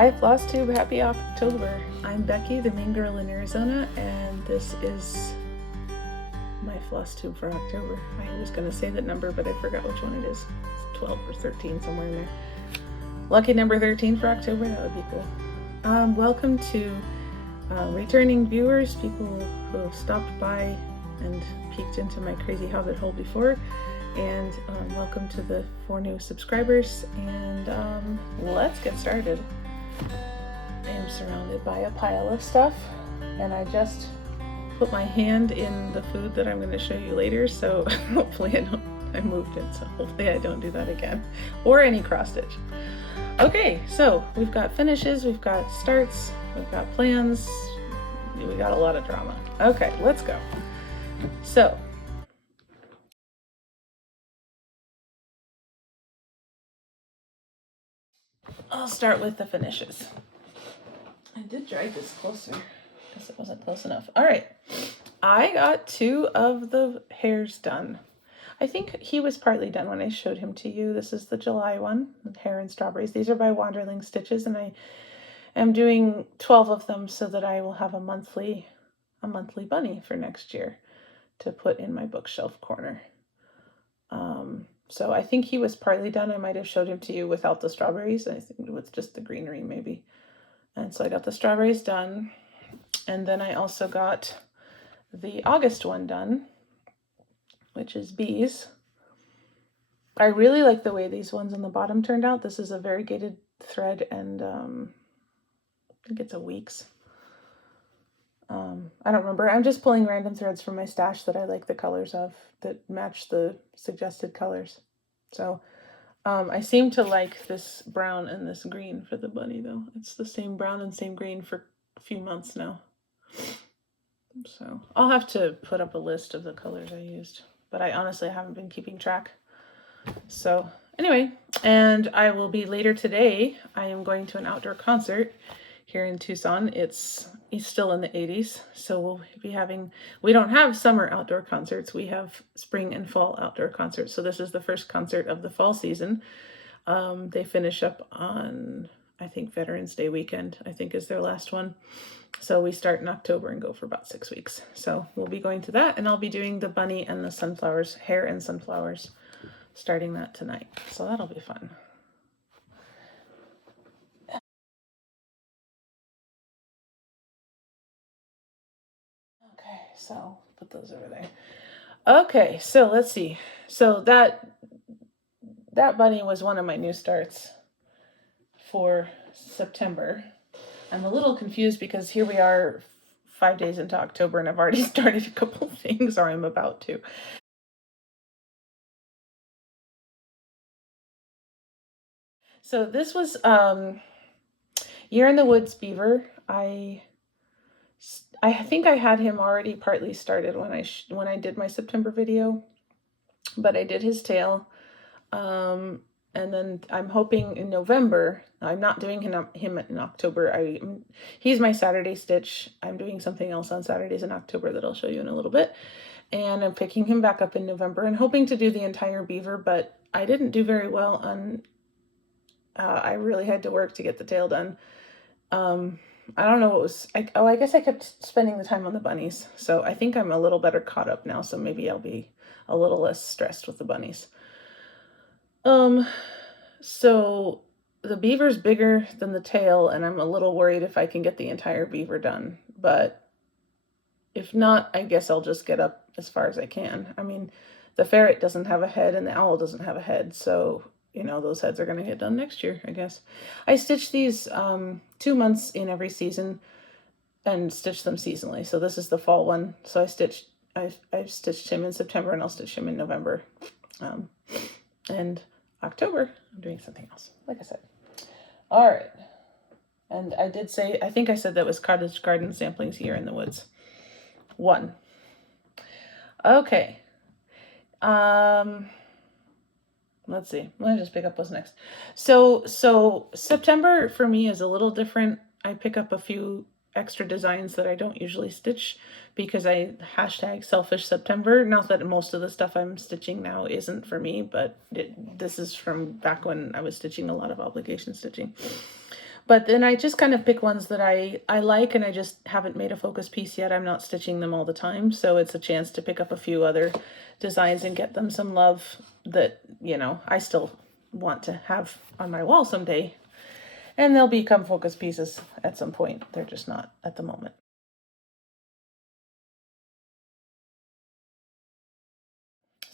Hi Flosstube, happy October. I'm Becky, the mean girl in Arizona, and this is my Flosstube for October. I was going to say that number, but I forgot which one it is. It's 12 or 13, somewhere in there. Lucky number 13 for October, that would be cool. Welcome to returning viewers, people who have stopped by and peeked into my crazy hobbit hole before. And welcome to the 4 new subscribers, and let's get started. I am surrounded by a pile of stuff, and I just put my hand in the food that I'm going to show you later, so hopefully I moved it, so hopefully I don't do that again, or any cross stitch. Okay, so we've got finishes, we've got starts, we've got plans, we got a lot of drama. Okay, let's go. So I'll start with the finishes. I did drag this closer because it wasn't close enough. All right, I got 2 of the hares done. I think he was partly done when I showed him to you. This is the July one, Hare and Strawberries. These are by Wanderling stitches, and I am doing 12 of them so that I will have a monthly bunny for next year to put in my bookshelf corner. So I think he was partly done. I might have showed him to you without the strawberries. I think with just the greenery maybe. And so I got the strawberries done. And then I also got the August one done, which is bees. I really like the way these ones on the bottom turned out. This is a variegated thread, and I think it's a week's. I don't remember. I'm just pulling random threads from my stash that I like the colors of, that match the suggested colors. So I seem to like this brown and this green for the bunny, though. It's the same brown and same green for a few months now. So I'll have to put up a list of the colors I used, but I honestly haven't been keeping track. So anyway, and I will be later today. I am going to an outdoor concert here in Tucson. It's still in the 80s, so we'll be having, we don't have summer outdoor concerts, we have spring and fall outdoor concerts. So this is the first concert of the fall season. They finish up on, I think, Veterans Day weekend, I think is their last one. So we start in October and go for about 6 weeks. So we'll be going to that, and I'll be doing the bunny and the sunflowers, Hare and sunflowers, starting that tonight. So that'll be fun. Okay, so put those over there. Okay, so let's see. So that bunny was one of my new starts for September. I'm a little confused because here we are 5 days into October and I've already started a couple things, or I'm about to. So this was Year in the Woods Beaver. I think I had him already partly started when I did my September video, but I did his tail. And then I'm hoping in November, I'm not doing him in October. He's my Saturday stitch. I'm doing something else on Saturdays in October that I'll show you in a little bit. And I'm picking him back up in November and hoping to do the entire beaver, but I didn't do very well on, I really had to work to get the tail done. I don't know what was, I guess I kept spending the time on the bunnies. So I think I'm a little better caught up now, so maybe I'll be a little less stressed with the bunnies. So the beaver's bigger than the tail, and I'm a little worried if I can get the entire beaver done, but if not, I guess I'll just get up as far as I can. I mean, the ferret doesn't have a head and the owl doesn't have a head, so you know, those heads are going to get done next year, I guess. I stitch these 2 months in every season and stitch them seasonally. So this is the fall one. So I've stitched him in September, and I'll stitch him in November. And October, I'm doing something else, like I said. All right. And I did say, I think I said that was Cottage Garden Samplings Here in the Woods 1. Okay. Let's see. Let me just pick up what's next. So September for me is a little different. I pick up a few extra designs that I don't usually stitch because I hashtag selfish September. Not that most of the stuff I'm stitching now isn't for me, but this is from back when I was stitching a lot of obligation stitching. But then I just kind of pick ones that I like, and I just haven't made a focus piece yet. I'm not stitching them all the time, so it's a chance to pick up a few other designs and get them some love that, you know, I still want to have on my wall someday. And they'll become focus pieces at some point. They're just not at the moment.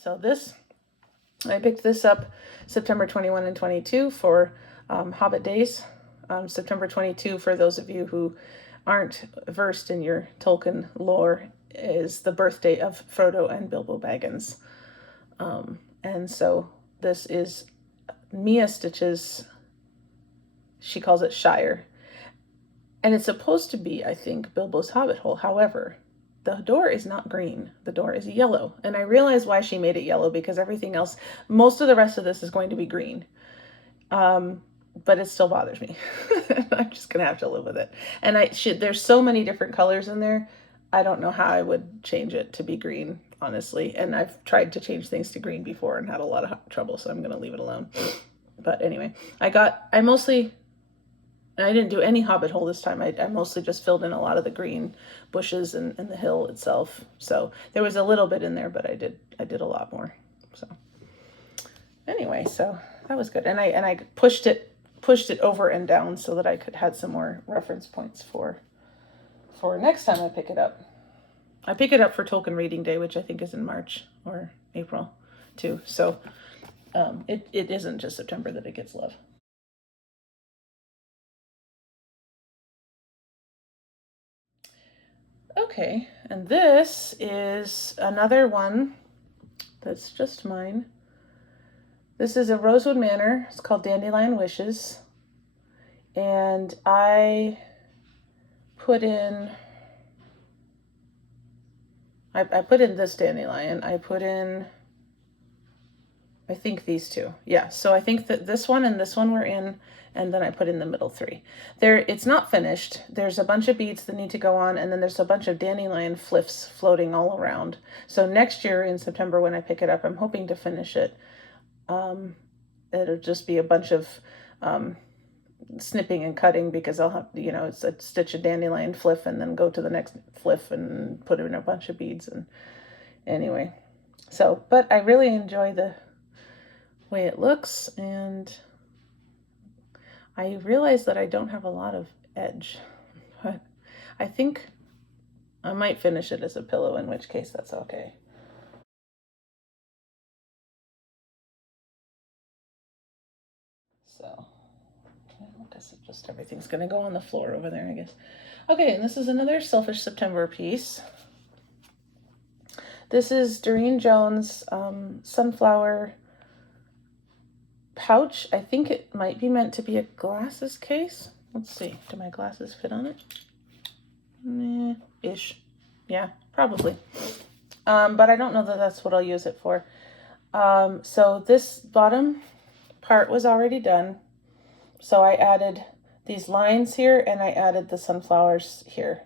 So this, I picked this up September 21 and 22 for Hobbit Days. September 22, for those of you who aren't versed in your Tolkien lore, is the birthday of Frodo and Bilbo Baggins. And so this is MiyaStitch's, she calls it Shire. And it's supposed to be, I think, Bilbo's hobbit hole. However, the door is not green. The door is yellow. And I realize why she made it yellow, because everything else, most of the rest of this is going to be green. But it still bothers me. I'm just going to have to live with it. And there's so many different colors in there. I don't know how I would change it to be green, honestly. And I've tried to change things to green before and had a lot of trouble, so I'm going to leave it alone. But anyway, I didn't do any hobbit hole this time. I mostly just filled in a lot of the green bushes and the hill itself. So there was a little bit in there, but I did a lot more. So anyway, so that was good. And I pushed it over and down so that I could have some more reference points for next time I pick it up. I pick it up for Tolkien Reading Day, which I think is in March or April too. So it isn't just September that it gets love. Okay, and this is another one that's just mine. This is a Rosewood Manor. It's called Dandelion Wishes. And I put in this dandelion. I put in, I think, these two. Yeah, so I think that this one and this one were in, and then I put in the middle three. It's not finished. There's a bunch of beads that need to go on, and then there's a bunch of dandelion fliffs floating all around. So next year in September when I pick it up, I'm hoping to finish it. It'll just be a bunch of snipping and cutting, because I'll have, you know, it's a stitch a dandelion fliff and then go to the next fliff and put in a bunch of beads. And anyway, so, but I really enjoy the way it looks, and I realize that I don't have a lot of edge, but I think I might finish it as a pillow, in which case that's okay. So I guess just everything's gonna go on the floor over there, I guess. Okay, and this is another Selfish September piece. This is Durene Jones' sunflower pouch. I think it might be meant to be a glasses case. Let's see, do my glasses fit on it? Nah, ish. Yeah, probably. But I don't know that that's what I'll use it for. So this bottom part was already done. So I added these lines here, and I added the sunflowers here.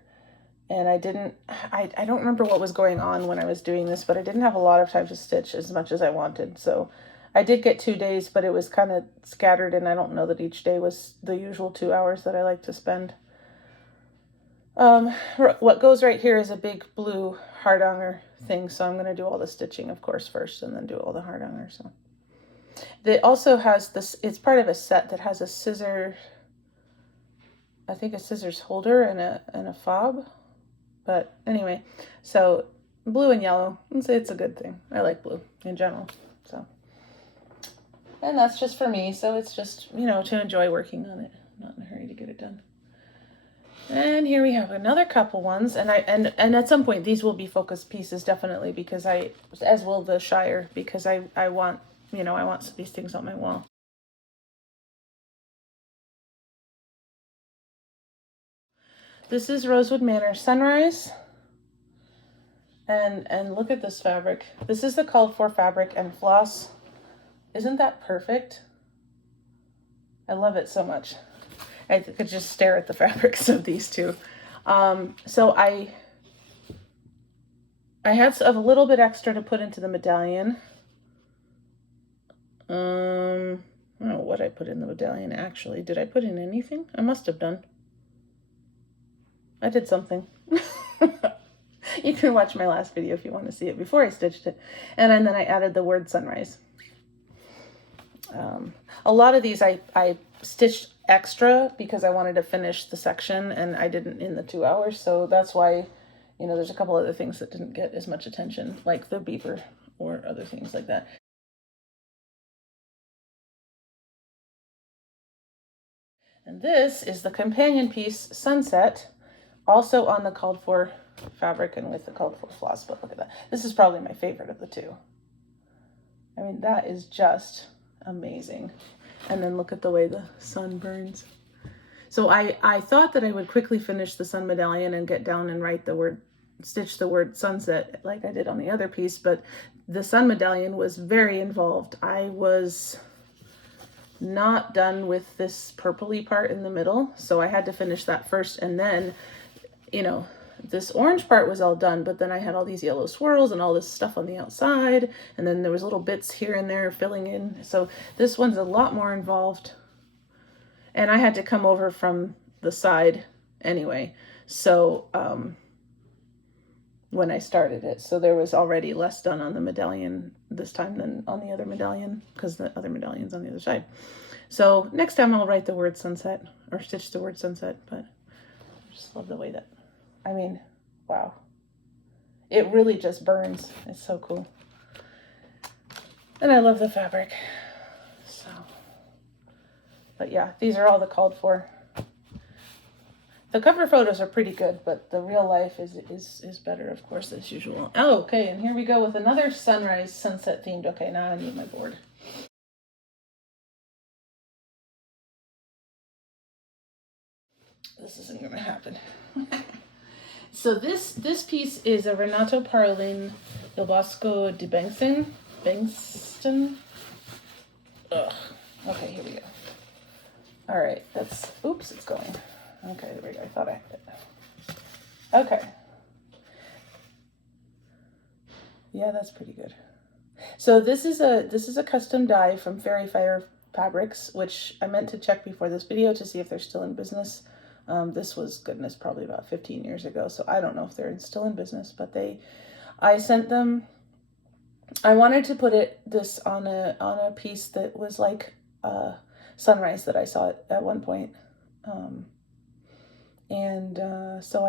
And I don't remember what was going on when I was doing this, but I didn't have a lot of time to stitch as much as I wanted. So I did get 2 days, but it was kind of scattered, and I don't know that each day was the usual 2 hours that I like to spend. What goes right here is a big blue hardanger thing, so I'm going to do all the stitching, of course, first, and then do all the hardanger. So it also has this, it's part of a set that has a scissor, I think a scissors holder and a fob. But anyway, so blue and yellow, it's a good thing. I like blue in general. So, and that's just for me. So it's just, you know, to enjoy working on it. I'm not in a hurry to get it done. And here we have another couple ones, and at some point these will be focus pieces, definitely, because as will the Shire, because I want, you know, I want these things on my wall. This is Rosewood Manor Sunrise, and look at this fabric. This is the called for fabric and floss. Isn't that perfect? I love it so much. I could just stare at the fabrics of these two. So I had a little bit extra to put into the medallion. I don't know what I put in the medallion actually. Did I put in anything? I must have done. I did something. You can watch my last video if you want to see it before I stitched it. And then I added the word sunrise. A lot of these I stitched extra because I wanted to finish the section and I didn't in the 2 hours. So that's why, you know, there's a couple other things that didn't get as much attention, like the Beaver or other things like that. And this is the companion piece, Sunset, also on the called for fabric and with the called for floss, but look at that. This is probably my favorite of the two. I mean, that is just amazing. And then look at the way the sun burns. So I thought that I would quickly finish the sun medallion and get down and write the word, stitch the word sunset like I did on the other piece, but the sun medallion was very involved. I was not done with this purpley part in the middle, so I had to finish that first, and then, you know, this orange part was all done, but then I had all these yellow swirls and all this stuff on the outside, and then there was little bits here and there filling in. So this one's a lot more involved, and I had to come over from the side anyway, so when I started it, so there was already less done on the medallion this time than on the other medallion, because the other medallion's on the other side. So next time I'll write the word sunset, or stitch the word sunset, but I just love the way that, I mean, wow. It really just burns. It's so cool. And I love the fabric. So, but yeah, these are all the called for. The cover photos are pretty good, but the real life is better, of course, as usual. Oh, okay, and here we go with another sunrise sunset themed. Okay, now I need my board. This isn't gonna happen. So this piece is a Renato Parolin del Bosco de Bengtsson. Ugh. Okay, here we go. All right, that's, oops, it's going. Okay, there we go. I thought I had it. Okay. Yeah, that's pretty good. So this is a custom die from Fairy Fire Fabrics, which I meant to check before this video to see if they're still in business. This was, goodness, probably about 15 years ago, so I don't know if they're still in business, but I sent them, I wanted to put this on a piece that was like sunrise that I saw at one point. So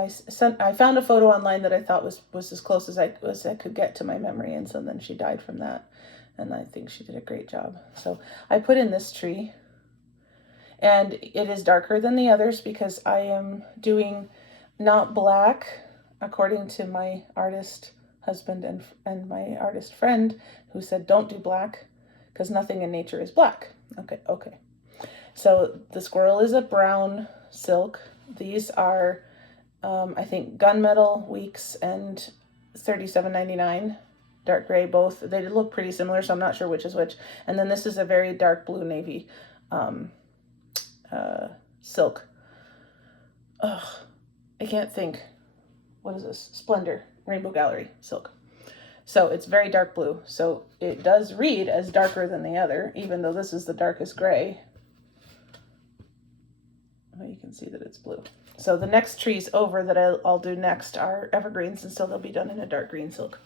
I found a photo online that I thought was as close as I could get to my memory, and so then she died from that, and I think she did a great job. So I put in this tree, and it is darker than the others because I am doing not black, according to my artist husband and my artist friend, who said don't do black because nothing in nature is black. Okay. So the squirrel is a brown silk. These are, I think, Gunmetal Weeks and $37.99, dark gray, both. They look pretty similar, so I'm not sure which is which. And then this is a very dark blue navy silk. Ugh, I can't think. What is this? Splendor, Rainbow Gallery silk. So it's very dark blue. So it does read as darker than the other, even though this is the darkest gray. You can see that it's blue. So the next trees over that I'll do next are evergreens, and so they'll be done in a dark green silk.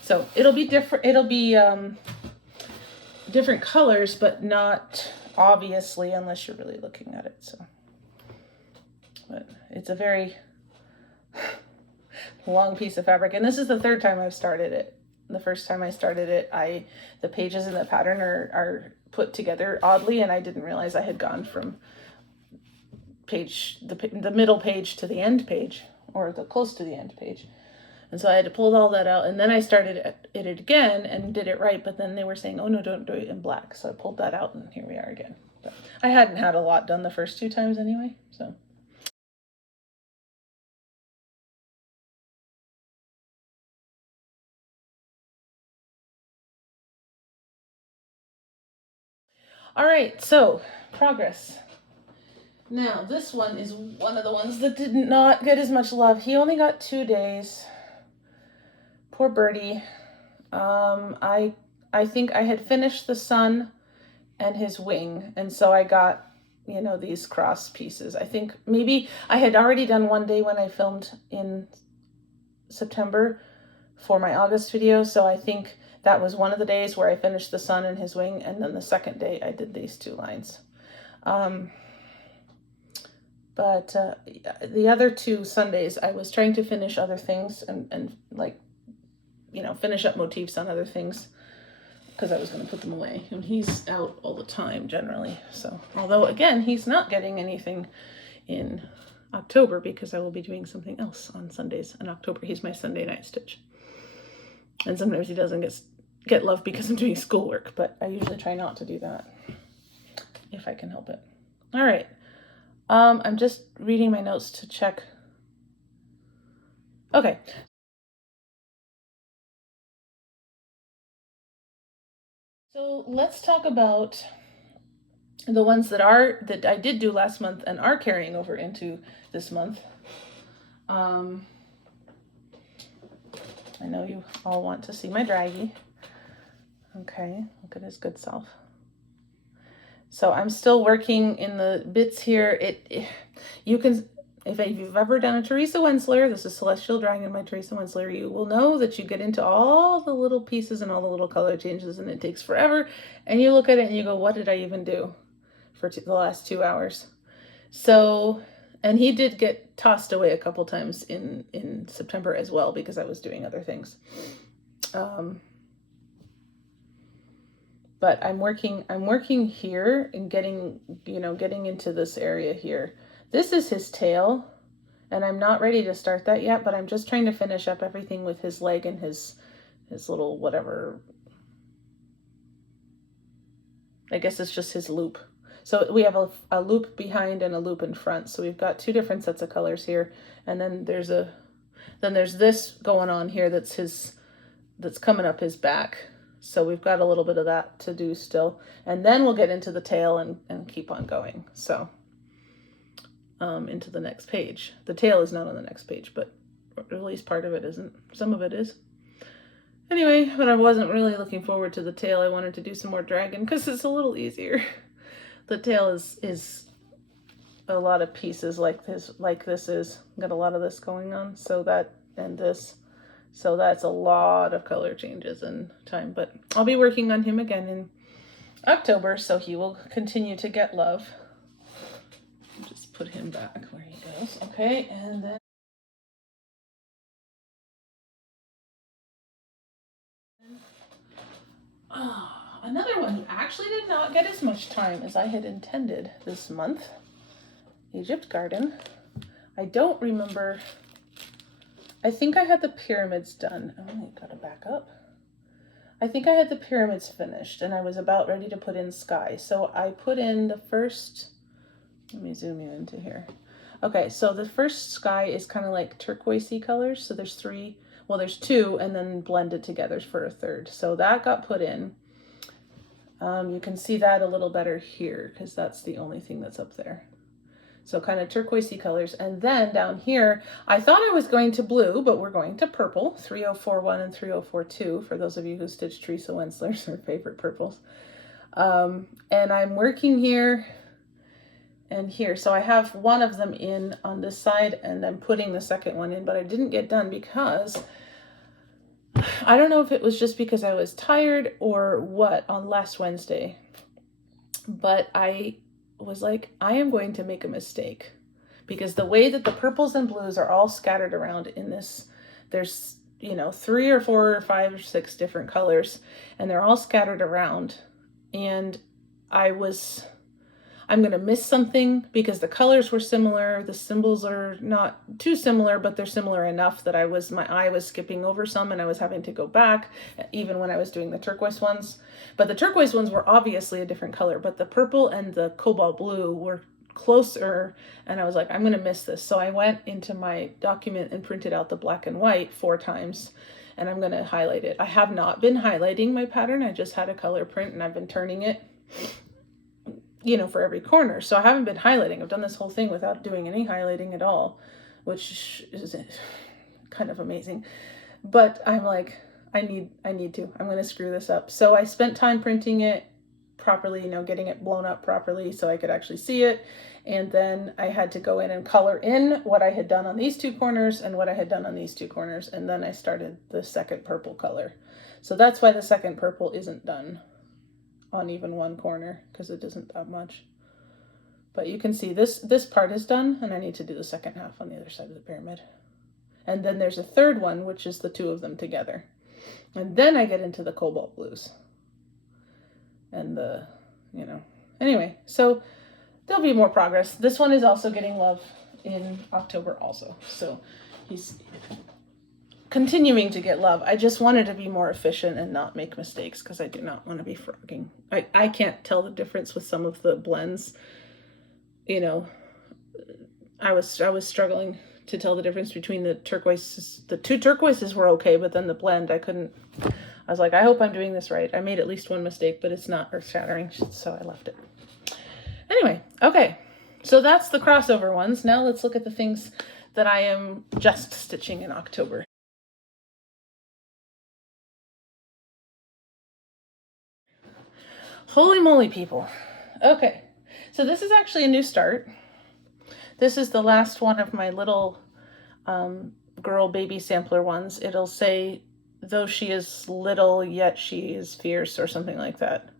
So it'll be different. It'll be different colors, but not obviously unless you're really looking at it. So, but it's a very long piece of fabric, and this is the third time I've started it. The first time I started it, the pages in the pattern are put together oddly, and I didn't realize I had gone from the middle page to the end page, or the close to the end page, and so I had to pull all that out, and then I started it again and did it right, but then they were saying, oh no, don't do it in black, so I pulled that out, and here we are again. But I hadn't had a lot done the first two times anyway, so. All right, so progress. Now, this one is one of the ones that did not get as much love. He only got 2 days. Poor birdie. I think I had finished the sun, and his wing. And so I got, you know, these cross pieces. I think maybe I had already done one day when I filmed in September for my August video. So I think that was one of the days where I finished the sun and his wing. And then the second day I did these two lines. But the other two Sundays, I was trying to finish other things and like, you know, finish up motifs on other things because I was going to put them away. And he's out all the time generally. So, although again, he's not getting anything in October because I will be doing something else on Sundays in October. He's my Sunday night stitch. And sometimes he doesn't get love because I'm doing schoolwork, but I usually try not to do that if I can help it. All right. I'm just reading my notes to check. Okay. So let's talk about the ones that I did do last month and are carrying over into this month. I know you all want to see my draggy. Okay, look at his good self. So I'm still working in the bits here. You can, if you've ever done a Teresa Wentzler, this is Celestial Dragon by Teresa Wentzler, you will know that you get into all the little pieces and all the little color changes and it takes forever. And you look at it and you go, what did I even do for the last 2 hours? So, and he did get tossed away a couple times in September as well because I was doing other things. But I'm working here and getting into this area here. This is his tail, and I'm not ready to start that yet, but I'm just trying to finish up everything with his leg and his little whatever. I guess it's just his loop. So we have a loop behind and a loop in front. So we've got two different sets of colors here. And then there's this going on here that's coming up his back. So we've got a little bit of that to do still. And then we'll get into the tail and keep on going. So into the next page. The tail is not on the next page, but at least part of it isn't. Some of it is. Anyway, but I wasn't really looking forward to the tail. I wanted to do some more dragon because it's a little easier. The tail is a lot of pieces like this is. Got a lot of this going on. So that and this. So that's a lot of color changes in time. But I'll be working on him again in October, so he will continue to get love. Just put him back where he goes. Okay, and then another one who actually did not get as much time as I had intended this month. Egypt Garden. I don't remember. I think I had the pyramids done. Oh, I gotta back up. I think I had the pyramids finished and I was about ready to put in sky. So I put in the first, let me zoom you into here. Okay, so the first sky is kind of like turquoisey colors. So there's there's two and then blended together for a third. So that got put in. You can see that a little better here because that's the only thing that's up there. So kind of turquoisey colors. And then down here, I thought I was going to blue, but we're going to purple, 3041 and 3042, for those of you who stitched Teresa Wentzler's, her favorite purples. And I'm working here and here. So I have one of them in on this side and I'm putting the second one in, but I didn't get done because I don't know if it was just because I was tired or what on last Wednesday, but I was like, I am going to make a mistake because the way that the purples and blues are all scattered around in this, there's, 3 or 4 or 5 or 6 different colors and they're all scattered around. And I'm going to miss something because the colors were similar. The symbols are not too similar, but they're similar enough that my eye was skipping over some and I was having to go back even when I was doing the turquoise ones. But the turquoise ones were obviously a different color, but the purple and the cobalt blue were closer. And I was like, I'm going to miss this. So I went into my document and printed out the black and white 4 times and I'm going to highlight it. I have not been highlighting my pattern. I just had a color print and I've been turning it for every corner. So I haven't been highlighting. I've done this whole thing without doing any highlighting at all, which is kind of amazing. But I'm like, I need to. I'm going to screw this up. So I spent time printing it, properly, you know, getting it blown up properly so I could actually see it. And then I had to go in and color in what I had done on these 2 corners and what I had done on these 2 corners. And then I started the second purple color. So that's why the second purple isn't done on even one corner, because it isn't that much. But you can see this part is done, and I need to do the second half on the other side of the pyramid. And then there's a third one, which is the 2 of them together. And then I get into the cobalt blues. And the, you know, anyway, so there'll be more progress. This one is also getting love in October also. So he's continuing to get love. I just wanted to be more efficient and not make mistakes, because I do not want to be frogging. I can't tell the difference with some of the blends. You know, I was struggling to tell the difference between the turquoises. The 2 turquoises were okay, but then the blend, I couldn't. I was like, I hope I'm doing this right. I made at least one mistake, but it's not earth-shattering, so I left it. Anyway, okay. So that's the crossover ones. Now let's look at the things that I am just stitching in October. Holy moly, people. Okay. So this is actually a new start. This is the last one of my little girl baby sampler ones. It'll say, though she is little, yet she is fierce, or something like that.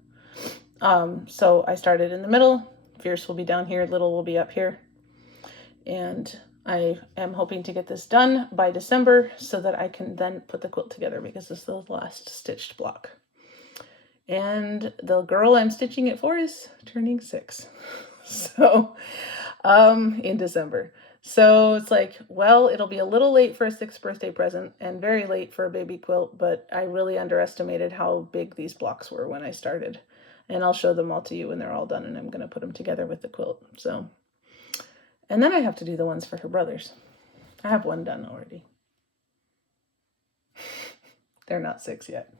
So I started in the middle. Fierce will be down here, little will be up here. And I am hoping to get this done by December so that I can then put the quilt together, because this is the last stitched block. And the girl I'm stitching it for is turning 6. So, in December. So it's like, well, it'll be a little late for a 6th birthday present and very late for a baby quilt, but I really underestimated how big these blocks were when I started. And I'll show them all to you when they're all done, and I'm going to put them together with the quilt. So, and then I have to do the ones for her brothers. I have one done already. They're not 6 yet.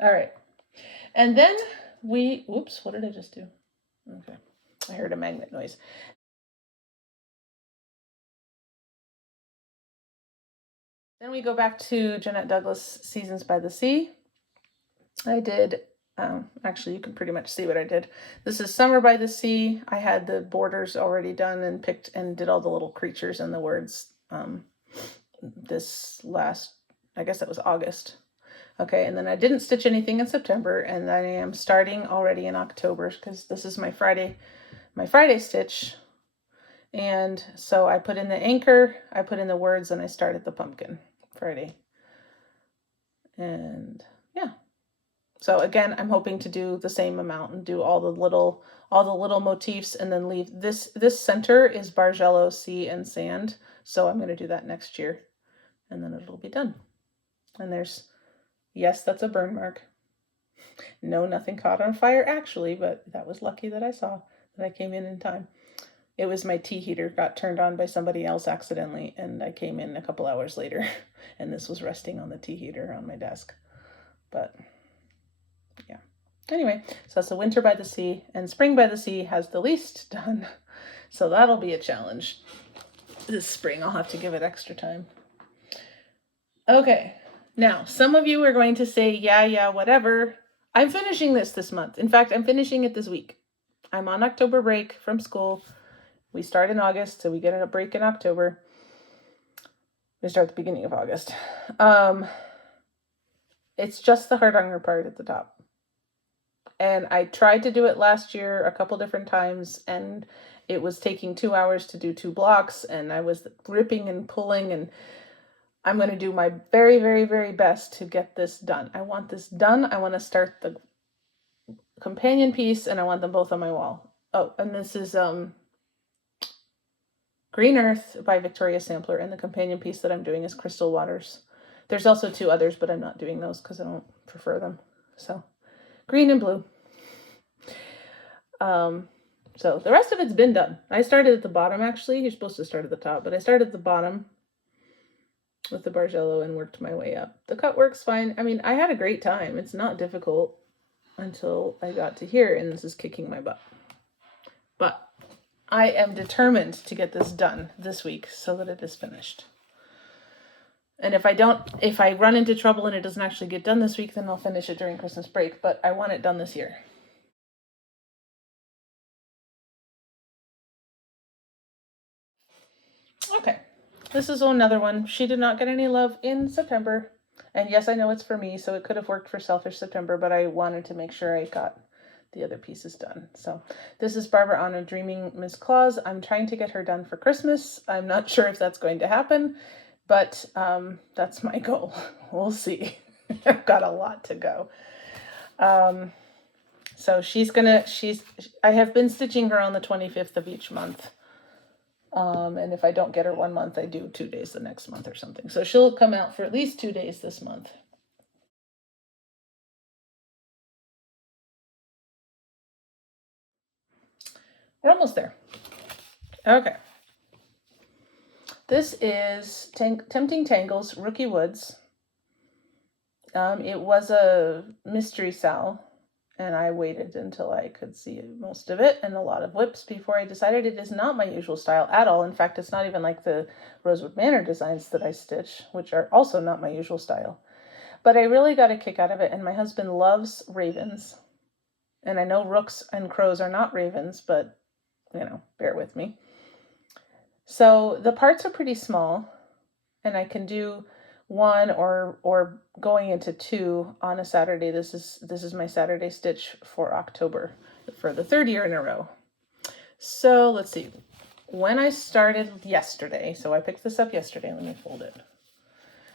All right. And then oops, what did I just do? Okay. I heard a magnet noise. Then we go back to Jeannette Douglas Seasons by the Sea. I did, actually you can pretty much see what I did. This is Summer by the Sea. I had the borders already done and picked and did all the little creatures and the words this last, I guess that was August. Okay, and then I didn't stitch anything in September, and I am starting already in October, because this is my Friday stitch. And so I put in the anchor, I put in the words, and I started the pumpkin Friday. And yeah. So again, I'm hoping to do the same amount and do all the little motifs, and then leave this center is Bargello, sea, and sand. So I'm going to do that next year, and then it'll be done. And there's, yes, that's a burn mark. No, nothing caught on fire actually, but that was lucky that I saw that I came in time. It was my tea heater got turned on by somebody else accidentally, and I came in a couple hours later, and this was resting on the tea heater on my desk. But yeah. Anyway, so that's the Winter by the Sea, and Spring by the Sea has the least done. So that'll be a challenge. This spring I'll have to give it extra time. Okay. Now, some of you are going to say, yeah, whatever. I'm finishing this month. In fact, I'm finishing it this week. I'm on October break from school. We start in August, so we get a break in October. We start at the beginning of August. It's just the hardanger part at the top. And I tried to do it last year a couple different times, and it was taking 2 hours to do 2 blocks, and I was ripping and pulling, and I'm going to do my very, very, very best to get this done. I want this done. I want to start the companion piece, and I want them both on my wall. Oh, and this is Green Earth by Victoria Sampler, and the companion piece that I'm doing is Crystal Waters. There's also 2 others, but I'm not doing those because I don't prefer them. So, green and blue. So the rest of it's been done. I started at the bottom, actually. You're supposed to start at the top, but I started at the bottom with the Bargello and worked my way up. The cut works fine. I mean, I had a great time. It's not difficult until I got to here, and this is kicking my butt. But I am determined to get this done this week so that it is finished. And if I run into trouble and it doesn't actually get done this week, then I'll finish it during Christmas break, but I want it done this year. Okay, this is another one. She did not get any love in September. And yes, I know it's for me, so it could have worked for Selfish September, but I wanted to make sure I got the other pieces done. So this is Barbara Anna Dreaming Miss Claus. I'm trying to get her done for Christmas. I'm not sure if that's going to happen, but that's my goal. We'll see. I've got a lot to go. So I have been stitching her on the 25th of each month. And if I don't get her 1 month, I do 2 days the next month or something. So she'll come out for at least 2 days this month. We're almost there. Okay. This is Tempting Tangles, Rooky Woods. It was a mystery sal, and I waited until I could see most of it and a lot of whips before I decided it is not my usual style at all. In fact, it's not even like the Rosewood Manor designs that I stitch, which are also not my usual style. But I really got a kick out of it, and my husband loves ravens. And I know rooks and crows are not ravens, but, bear with me. So the parts are pretty small, and I can do one or going into two on a Saturday. This is my Saturday stitch for October for the 3rd year in a row. So let's see. When I started yesterday, so I picked this up yesterday. Let me fold it.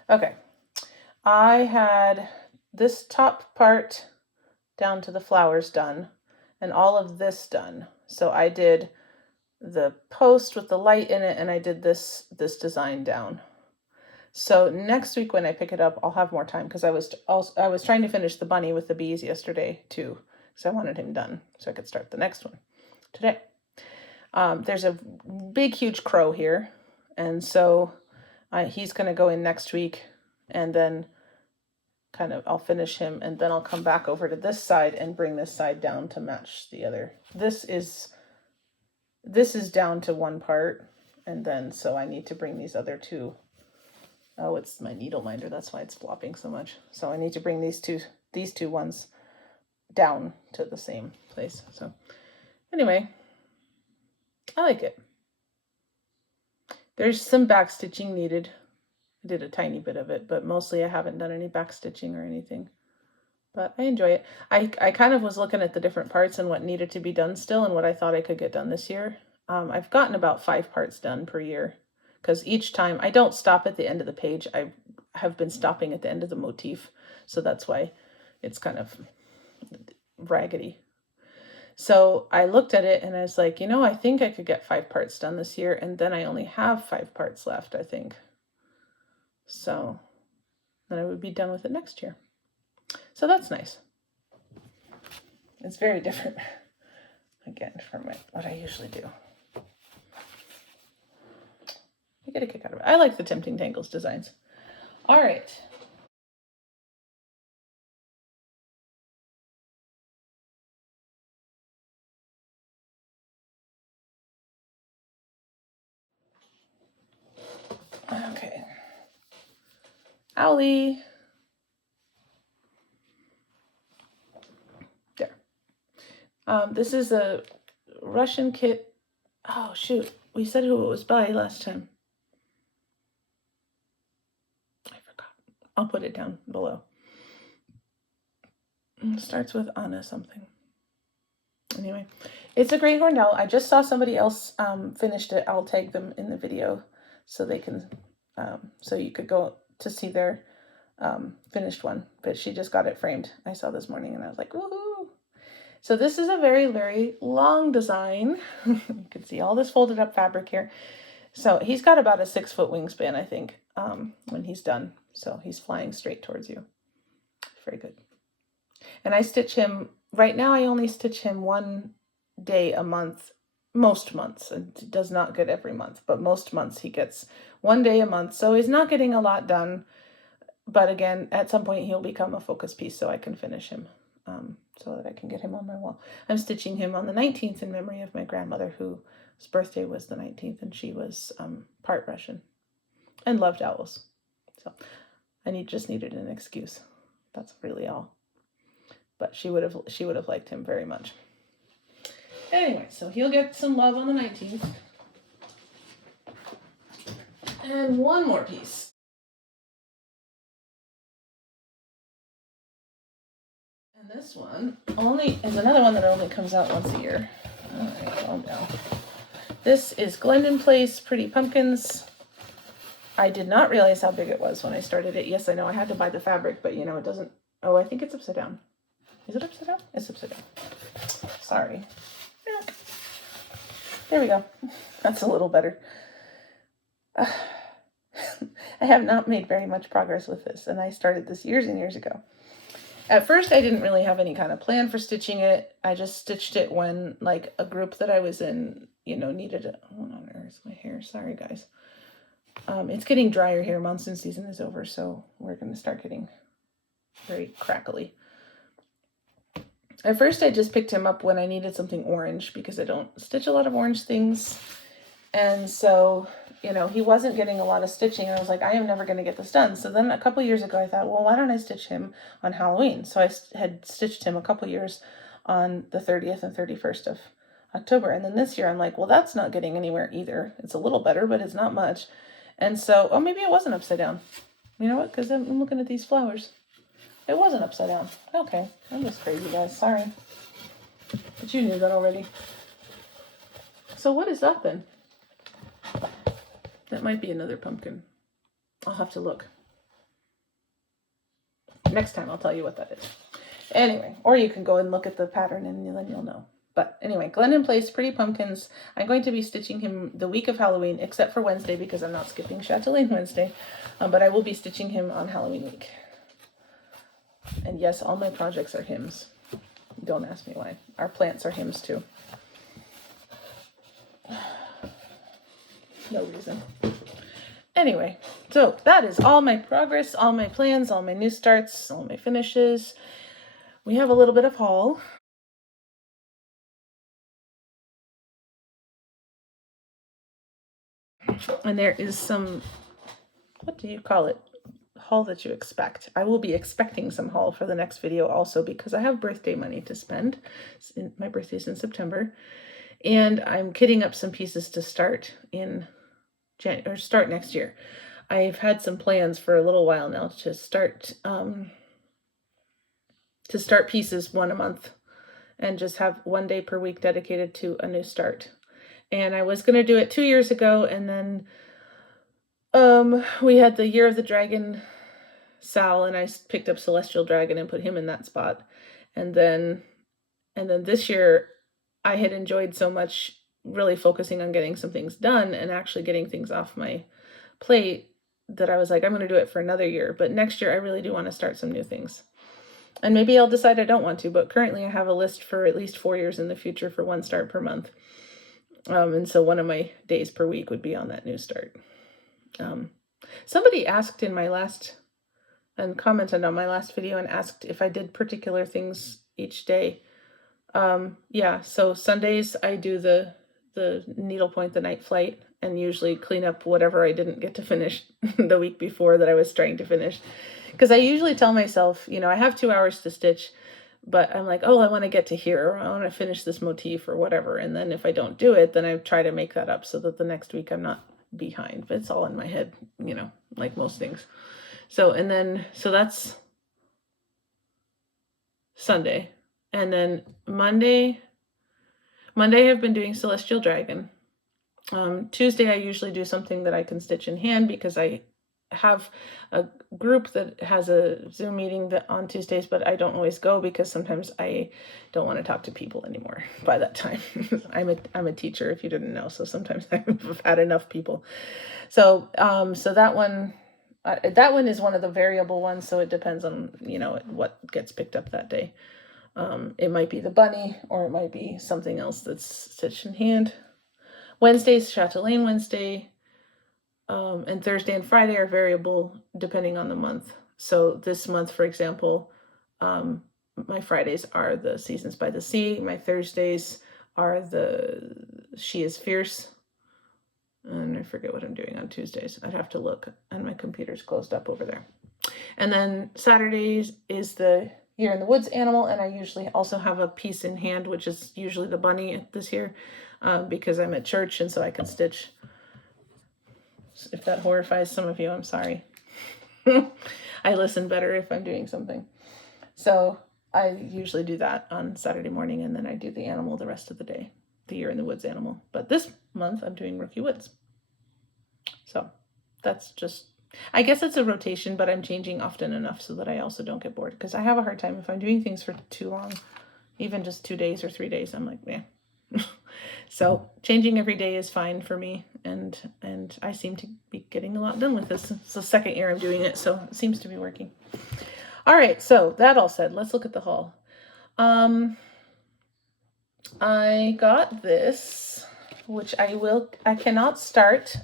Okay. I had this top part down to the flowers done and all of this done. So I did the post with the light in it, and I did this design down. So next week when I pick it up, I'll have more time because I was trying to finish the bunny with the bees yesterday too, because I wanted him done so I could start the next one today. There's a big, huge crow here, and so he's going to go in next week, and then I'll finish him, and then I'll come back over to this side and bring this side down to match the other. This is down to one part, and then so I need to bring these other two. Oh, it's my needle minder. That's why it's flopping so much. So I need to bring these two ones down to the same place. So anyway, I like it. There's some back stitching needed. I did a tiny bit of it, but mostly I haven't done any back stitching or anything. But I enjoy it. I kind of was looking at the different parts and what needed to be done still and what I thought I could get done this year. I've gotten about 5 parts done per year, because each time I don't stop at the end of the page. I have been stopping at the end of the motif, so that's why it's kind of raggedy. So I looked at it and I was like, I think I could get 5 parts done this year, and then I only have 5 parts left, I think. So then I would be done with it next year. So that's nice. It's very different, again, from what I usually do. I get a kick out of it. I like the Tempting Tangles designs. All right. Okay. Owlie. There. This is a Russian kit. Oh, shoot. We said who it was by last time. I forgot. I'll put it down below. It starts with Anna something. Anyway, it's a great horned owl. I just saw somebody else finished it. I'll tag them in the video so they can, so you could go to see their finished one. But she just got it framed. I saw this morning and I was like, woohoo! So this is a very, very long design. You can see all this folded up fabric here. So he's got about a 6-foot wingspan, I think, when he's done. So he's flying straight towards you. Very good. And I stitch him, right now I only stitch him 1 day a month, most months. It does not get every month, but most months he gets 1 day a month. So he's not getting a lot done. But again, at some point he'll become a focus piece so I can finish him, so that I can get him on my wall. I'm stitching him on the 19th in memory of my grandmother, whose birthday was the 19th, and she was part Russian and loved owls. So I just needed an excuse. That's really all. But she would have liked him very much. Anyway, so he'll get some love on the 19th. And one more piece. And this one is another one that only comes out once a year. All right, calm down. This is Glendon Place Pretty Pumpkins. I did not realize how big it was when I started it. Yes, I know I had to buy the fabric, but it doesn't. Oh, I think it's upside down. Is it upside down? It's upside down. Sorry. Yeah. There we go. That's a little better. I have not made very much progress with this, and I started this years and years ago. At first, I didn't really have any kind of plan for stitching it. I just stitched it when, like, a group that I was in, needed it. Hold on, where's my hair? Sorry, guys. It's getting drier here. Monsoon season is over, so we're going to start getting very crackly. At first, I just picked him up when I needed something orange because I don't stitch a lot of orange things. And so, he wasn't getting a lot of stitching. And I was like, I am never going to get this done. So then a couple years ago, I thought, well, why don't I stitch him on Halloween? So I had stitched him a couple years on the 30th and 31st of October. And then this year, I'm like, well, that's not getting anywhere either. It's a little better, but it's not much. And so, oh, maybe it wasn't upside down. You know what? Because I'm looking at these flowers. It wasn't upside down. Okay. I'm just crazy, guys. Sorry. But you knew that already. So what is that then? That might be another pumpkin. I'll have to look. Next time I'll tell you what that is. Anyway, or you can go and look at the pattern and then you'll know. But anyway, Glendon Place Pretty Pumpkins. I'm going to be stitching him the week of Halloween, except for Wednesday because I'm not skipping Chatelaine Wednesday. But I will be stitching him on Halloween week. And yes, all my projects are hymns. Don't ask me why. Our plants are hymns too. No reason. Anyway, so that is all my progress, all my plans, all my new starts, all my finishes. We have a little bit of haul. And there is some, what do you call it? Haul that you expect. I will be expecting some haul for the next video also because I have birthday money to spend. My birthday's in September. And I'm kitting up some pieces to start start next year. I've had some plans for a little while now to start pieces one a month and just have one day per week dedicated to a new start. And I was going to do it 2 years ago, and then we had the Year of the Dragon Sal, and I picked up Celestial Dragon and put him in that spot. And then this year I had enjoyed so much really focusing on getting some things done and actually getting things off my plate that I was like, I'm going to do it for another year. But next year I really do want to start some new things. And maybe I'll decide I don't want to, but currently I have a list for at least 4 years in the future for one start per month. And so one of my days per week would be on that new start. Somebody asked in my last, and commented on my last video and asked if I did particular things each day. Yeah, so Sundays I do the needlepoint, the night flight, and usually clean up whatever I didn't get to finish the week before that I was trying to finish. Because I usually tell myself, I have 2 hours to stitch, but I'm like, oh, I want to get to here, or I want to finish this motif or whatever. And then if I don't do it, then I try to make that up so that the next week I'm not behind. But it's all in my head, like most things. So that's Sunday. And then Monday I've been doing Celestial Dragon. Tuesday I usually do something that I can stitch in hand because I have a group that has a Zoom meeting on Tuesdays, but I don't always go because sometimes I don't want to talk to people anymore by that time. I'm a teacher, if you didn't know, so sometimes I've had enough people. So that one is one of the variable ones, so it depends on what gets picked up that day. It might be the bunny, or it might be something else that's stitched in hand. Wednesday's Chatelaine Wednesday. And Thursday and Friday are variable depending on the month. So this month, for example, my Fridays are the Seasons by the Sea. My Thursdays are the She is Fierce And I forget what I'm doing on Tuesdays. I'd have to look, and my computer's closed up over there. And then Saturdays is the Year in the Woods animal, and I usually also have a piece in hand, which is usually the bunny this year, because I'm at church, and so I can stitch. If that horrifies some of you, I'm sorry. I listen better if I'm doing something. So I usually do that on Saturday morning, and then I do the animal the rest of the day, the Year in the Woods animal. But this month I'm doing Rooky Woods. So that's just, I guess it's a rotation, but I'm changing often enough so that I also don't get bored, because I have a hard time if I'm doing things for too long, even just 2 days or 3 days, I'm like, yeah. So changing every day is fine for me, and I seem to be getting a lot done with this. It's the second year I'm doing it, so it seems to be working. All right, so that all said, let's look at the haul. I got this, which I cannot start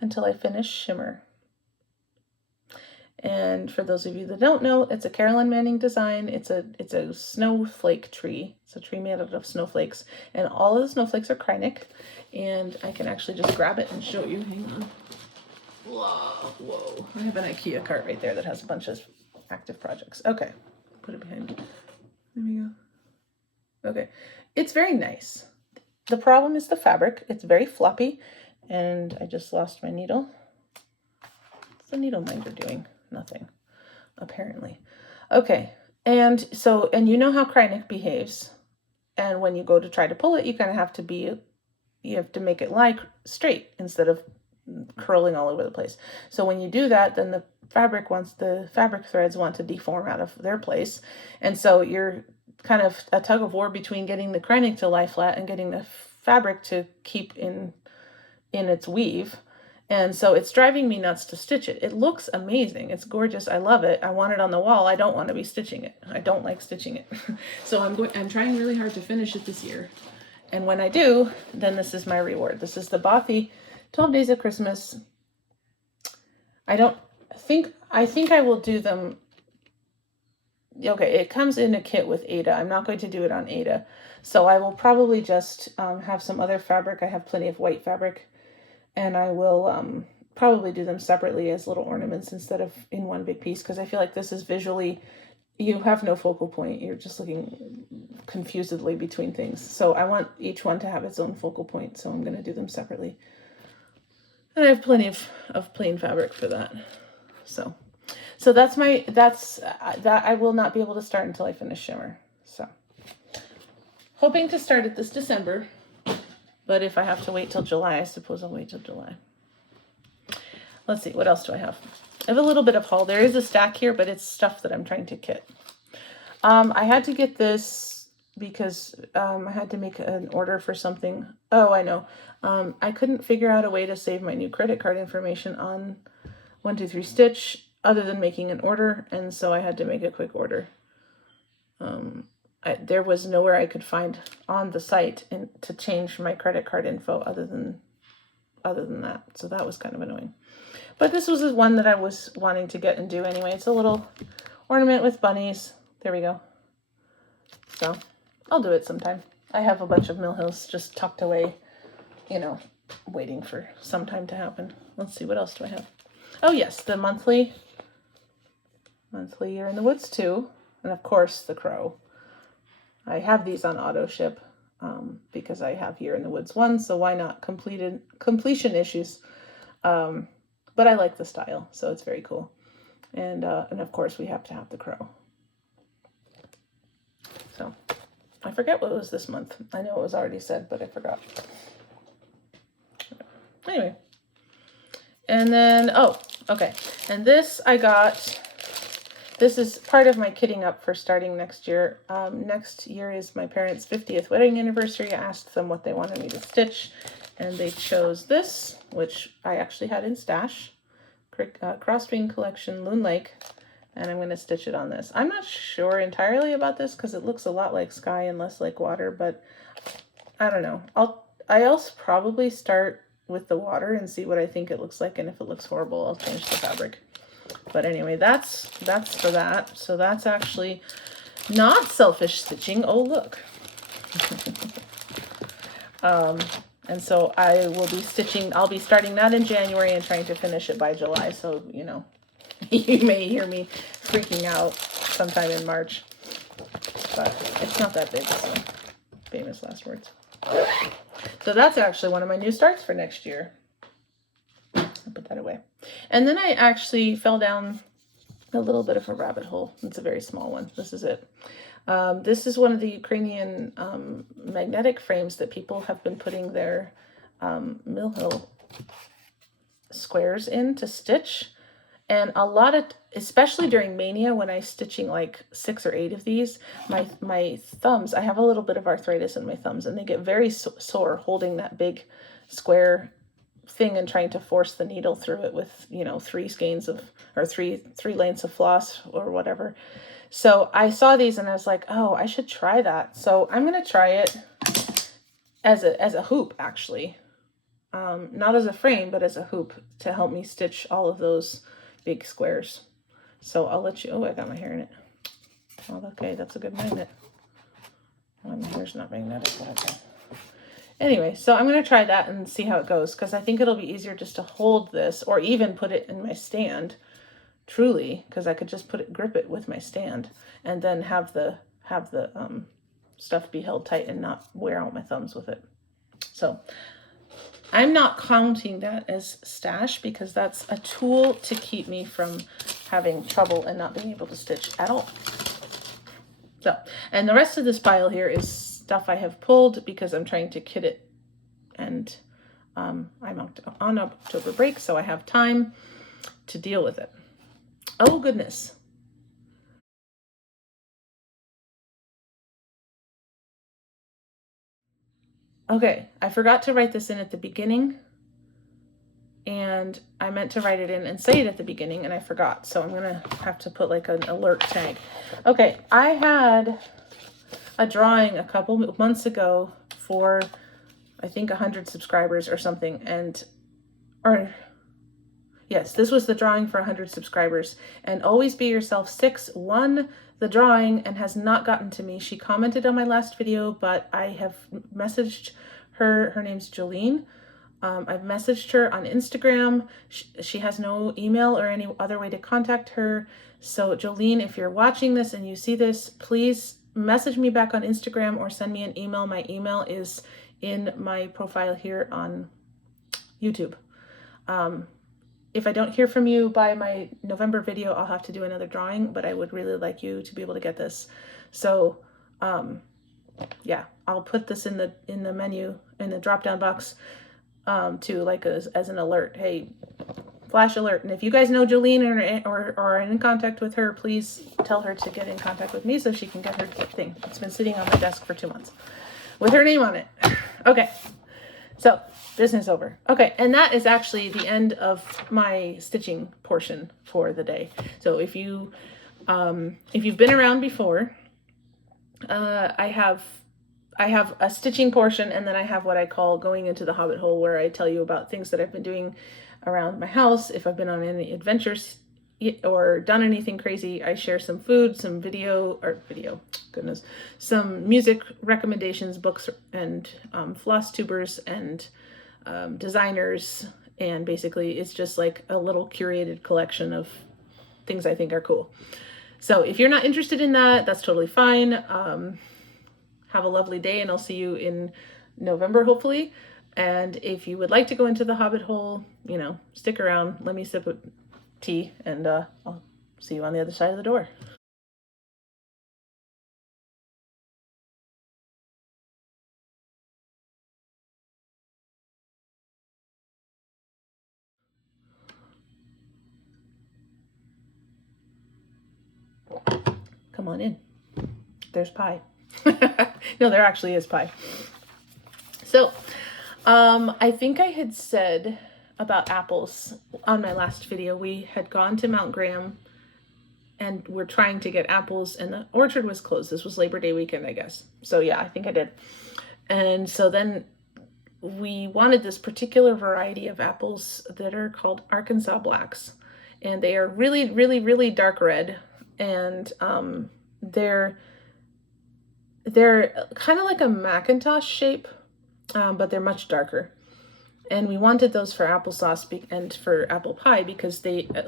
until I finish Shimmer. And for those of you that don't know, it's a Carolyn Manning design. It's a snowflake tree. It's a tree made out of snowflakes, and all of the snowflakes are Krynic. And I can actually just grab it and show you. Hang on. Whoa. I have an IKEA cart right there that has a bunch of active projects. Okay, put it behind me. There we go. Okay, it's very nice. The problem is the fabric. It's very floppy, and I just lost my needle. What's the needle minder doing? Nothing, apparently. Okay, and you know how Krynic behaves, and when you go to try to pull it, you kind of have to make it lie straight instead of curling all over the place. So when you do that, then the fabric threads want to deform out of their place, and so you're kind of a tug of war between getting the Krynic to lie flat and getting the fabric to keep in its weave. And so it's driving me nuts to stitch it. It looks amazing. It's gorgeous. I love it. I want it on the wall. I don't want to be stitching it. I don't like stitching it. So I'm trying really hard to finish it this year. And when I do, then this is my reward. This is the Bothy 12 Days of Christmas. I think I will do them. Okay, it comes in a kit with Ada. I'm not going to do it on Ada. So I will probably just have some other fabric. I have plenty of white fabric. And I will probably do them separately as little ornaments instead of in one big piece, because I feel like this is visually, you have no focal point. You're just looking confusedly between things. So I want each one to have its own focal point, so I'm going to do them separately. And I have plenty of plain fabric for that. So that's that I will not be able to start until I finish Shimmer. So hoping to start it this December. But if I have to wait till July, I suppose I'll wait till July. Let's see, what else do I have? I have a little bit of haul. There is a stack here, but it's stuff that I'm trying to kit. I had to get this because I had to make an order for something. Oh, I know. I couldn't figure out a way to save my new credit card information on 123Stitch other than making an order, and so I had to make a quick order. There was nowhere I could find on the site to change my credit card info other than that. So that was kind of annoying. But this was the one that I was wanting to get and do anyway. It's a little ornament with bunnies. There we go. So I'll do it sometime. I have a bunch of Mill Hills just tucked away, waiting for some time to happen. Let's see, what else do I have? Oh yes, the monthly Year in the Woods 2, and of course the Crow. I have these on auto ship because I have Year in the Woods 1, so why not? Completion issues. But I like the style, so it's very cool. And of course we have to have the Crow. So I forget what was this month. I know it was already said, but I forgot. Anyway. And then, okay. And this I got. This is part of my kitting up for starting next year. Next year is my parents' 50th wedding anniversary. I asked them what they wanted me to stitch, and they chose this, which I actually had in stash. Crossbeam Collection, Loon Lake, and I'm going to stitch it on this. I'm not sure entirely about this because it looks a lot like sky and less like water, but I don't know. I'll probably start with the water and see what I think it looks like, and if it looks horrible, I'll change the fabric. But anyway, that's for that. So that's actually not selfish stitching. Oh, look. And And so I will be stitching, I'll be starting that in January and trying to finish it by July. So, you know, you may hear me freaking out sometime in March, but it's not that big, so famous last words. So that's actually one of my new starts for next year. I'll put that away. And then I actually fell down a little bit of a rabbit hole. It's a very small one. This is it. This is one of the Ukrainian magnetic frames that people have been putting their Mill Hill squares in to stitch. And a lot of, especially during mania, when I'm stitching like 6 or 8 of these, my thumbs, I have a little bit of arthritis in my thumbs, and they get very sore holding that big square thing and trying to force the needle through it with, you know, 3 skeins of, or three lengths of floss or whatever. So I saw these and I was like, oh, I should try that. So I'm going to try it as a hoop, actually. Not as a frame, but as a hoop to help me stitch all of those big squares. So I'll let you, oh, I got my hair in it. Oh, okay, that's a good magnet. Oh, my hair's not magnetic, but okay. Anyway, so I'm going to try that and see how it goes, because I think it'll be easier just to hold this, or even put it in my stand, truly, because I could just grip it with my stand, and then have the stuff be held tight and not wear out my thumbs with it. So I'm not counting that as stash, because that's a tool to keep me from having trouble and not being able to stitch at all. So, and the rest of this pile here is stuff I have pulled because I'm trying to kit it, and I'm on October break, so I have time to deal with it. Oh goodness. Okay, I forgot to write this in at the beginning, and I meant to write it in and say it at the beginning, and I forgot, so I'm gonna have to put like an alert tag. Okay, I had a drawing a couple months ago for, I think, 100 subscribers or something, yes, this was the drawing for 100 subscribers, and Always Be Yourself 6 won the drawing and has not gotten to me. She commented on my last video, but I have messaged her. Her name's Jolene. I've messaged her on Instagram. She has no email or any other way to contact her. So Jolene, if you're watching this and you see this, please message me back on Instagram or send me an email. My email is in my profile here on YouTube. If I don't hear from you by my November video, I'll have to do another drawing, but I would really like you to be able to get this. So, yeah, I'll put this in the menu, in the drop-down box, to like as an alert. Hey, flash alert. And if you guys know Jolene or are in contact with her, please tell her to get in contact with me so she can get her thing. It's been sitting on my desk for 2 months with her name on it. Okay, so business over. Okay, and that is actually the end of my stitching portion for the day. So if you've been around before, I have a stitching portion, and then I have what I call going into the hobbit hole, where I tell you about things that I've been doing around my house. If I've been on any adventures or done anything crazy, I share some food, some some music recommendations, books, and Flosstubers and designers, and basically it's just like a little curated collection of things I think are cool. So if you're not interested in that, that's totally fine. Have a lovely day, and I'll see you in November, hopefully. And if you would like to go into the hobbit hole, you know, stick around, let me sip a tea, and I'll see you on the other side of the door. Come on in. There's pie. No, there actually is pie. So, I think I had said about apples on my last video. We had gone to Mount Graham and we're trying to get apples, and the orchard was closed. This was Labor Day weekend, I guess. So yeah, I think I did. And so then we wanted this particular variety of apples that are called Arkansas Blacks. And they are really, really, really dark red. And they're kind of like a Macintosh shape. but they're much darker. And we wanted those for applesauce and for apple pie because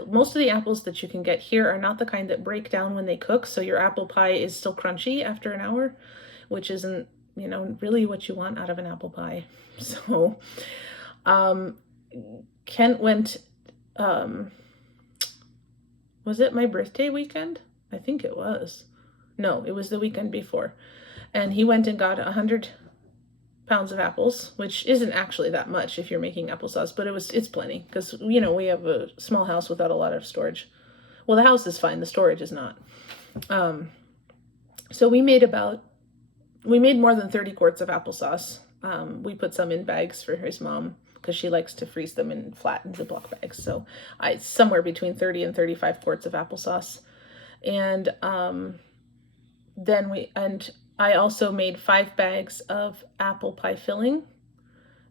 most of the apples that you can get here are not the kind that break down when they cook. So your apple pie is still crunchy after an hour, which isn't, you know, really what you want out of an apple pie. So Kent went, was it my birthday weekend? I think it was. No, it was the weekend before. And he went and got 100 pounds of apples, which isn't actually that much if you're making applesauce, but it's plenty because, you know, we have a small house without a lot of storage. Well, the house is fine, the storage is not. So we made more than 30 quarts of applesauce. We put some in bags for his mom because she likes to freeze them in flat and Ziploc bags. So somewhere between 30 and 35 quarts of applesauce. And I also made 5 bags of apple pie filling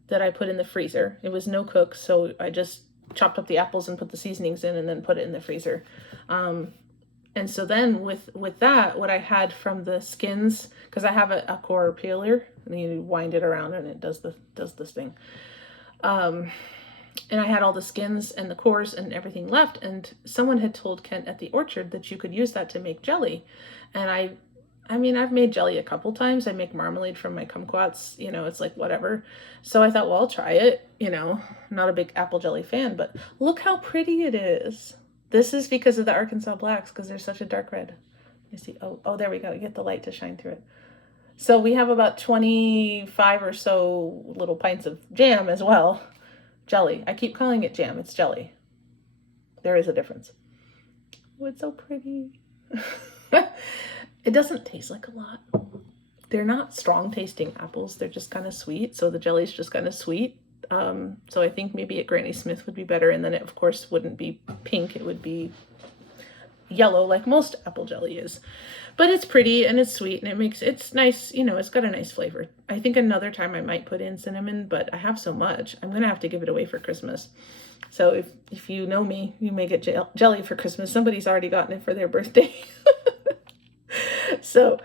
that I put in the freezer. It was no cook, so I just chopped up the apples and put the seasonings in and then put it in the freezer. And so then with that, what I had from the skins, because I have a core peeler, and you wind it around and it does this thing. And I had all the skins and the cores and everything left, and someone had told Kent at the orchard that you could use that to make jelly. And I mean, I've made jelly a couple times. I make marmalade from my kumquats, you know, it's like whatever. So I thought, well, I'll try it, you know. I'm not a big apple jelly fan, but look how pretty it is. This is because of the Arkansas blacks, because they're such a dark red. You see, oh, there we go. You get the light to shine through it. So we have about 25 or so little pints of jam as well. Jelly. I keep calling it jam. It's jelly. There is a difference. Oh, it's so pretty. It doesn't taste like a lot. They're not strong tasting apples. They're just kind of sweet. So the jelly's just kind of sweet. So I think maybe at Granny Smith would be better. And then it, of course, wouldn't be pink. It would be yellow like most apple jelly is. But it's pretty and it's sweet and it's nice. You know, it's got a nice flavor. I think another time I might put in cinnamon, but I have so much. I'm going to have to give it away for Christmas. So if you know me, you may get jelly for Christmas. Somebody's already gotten it for their birthday. So,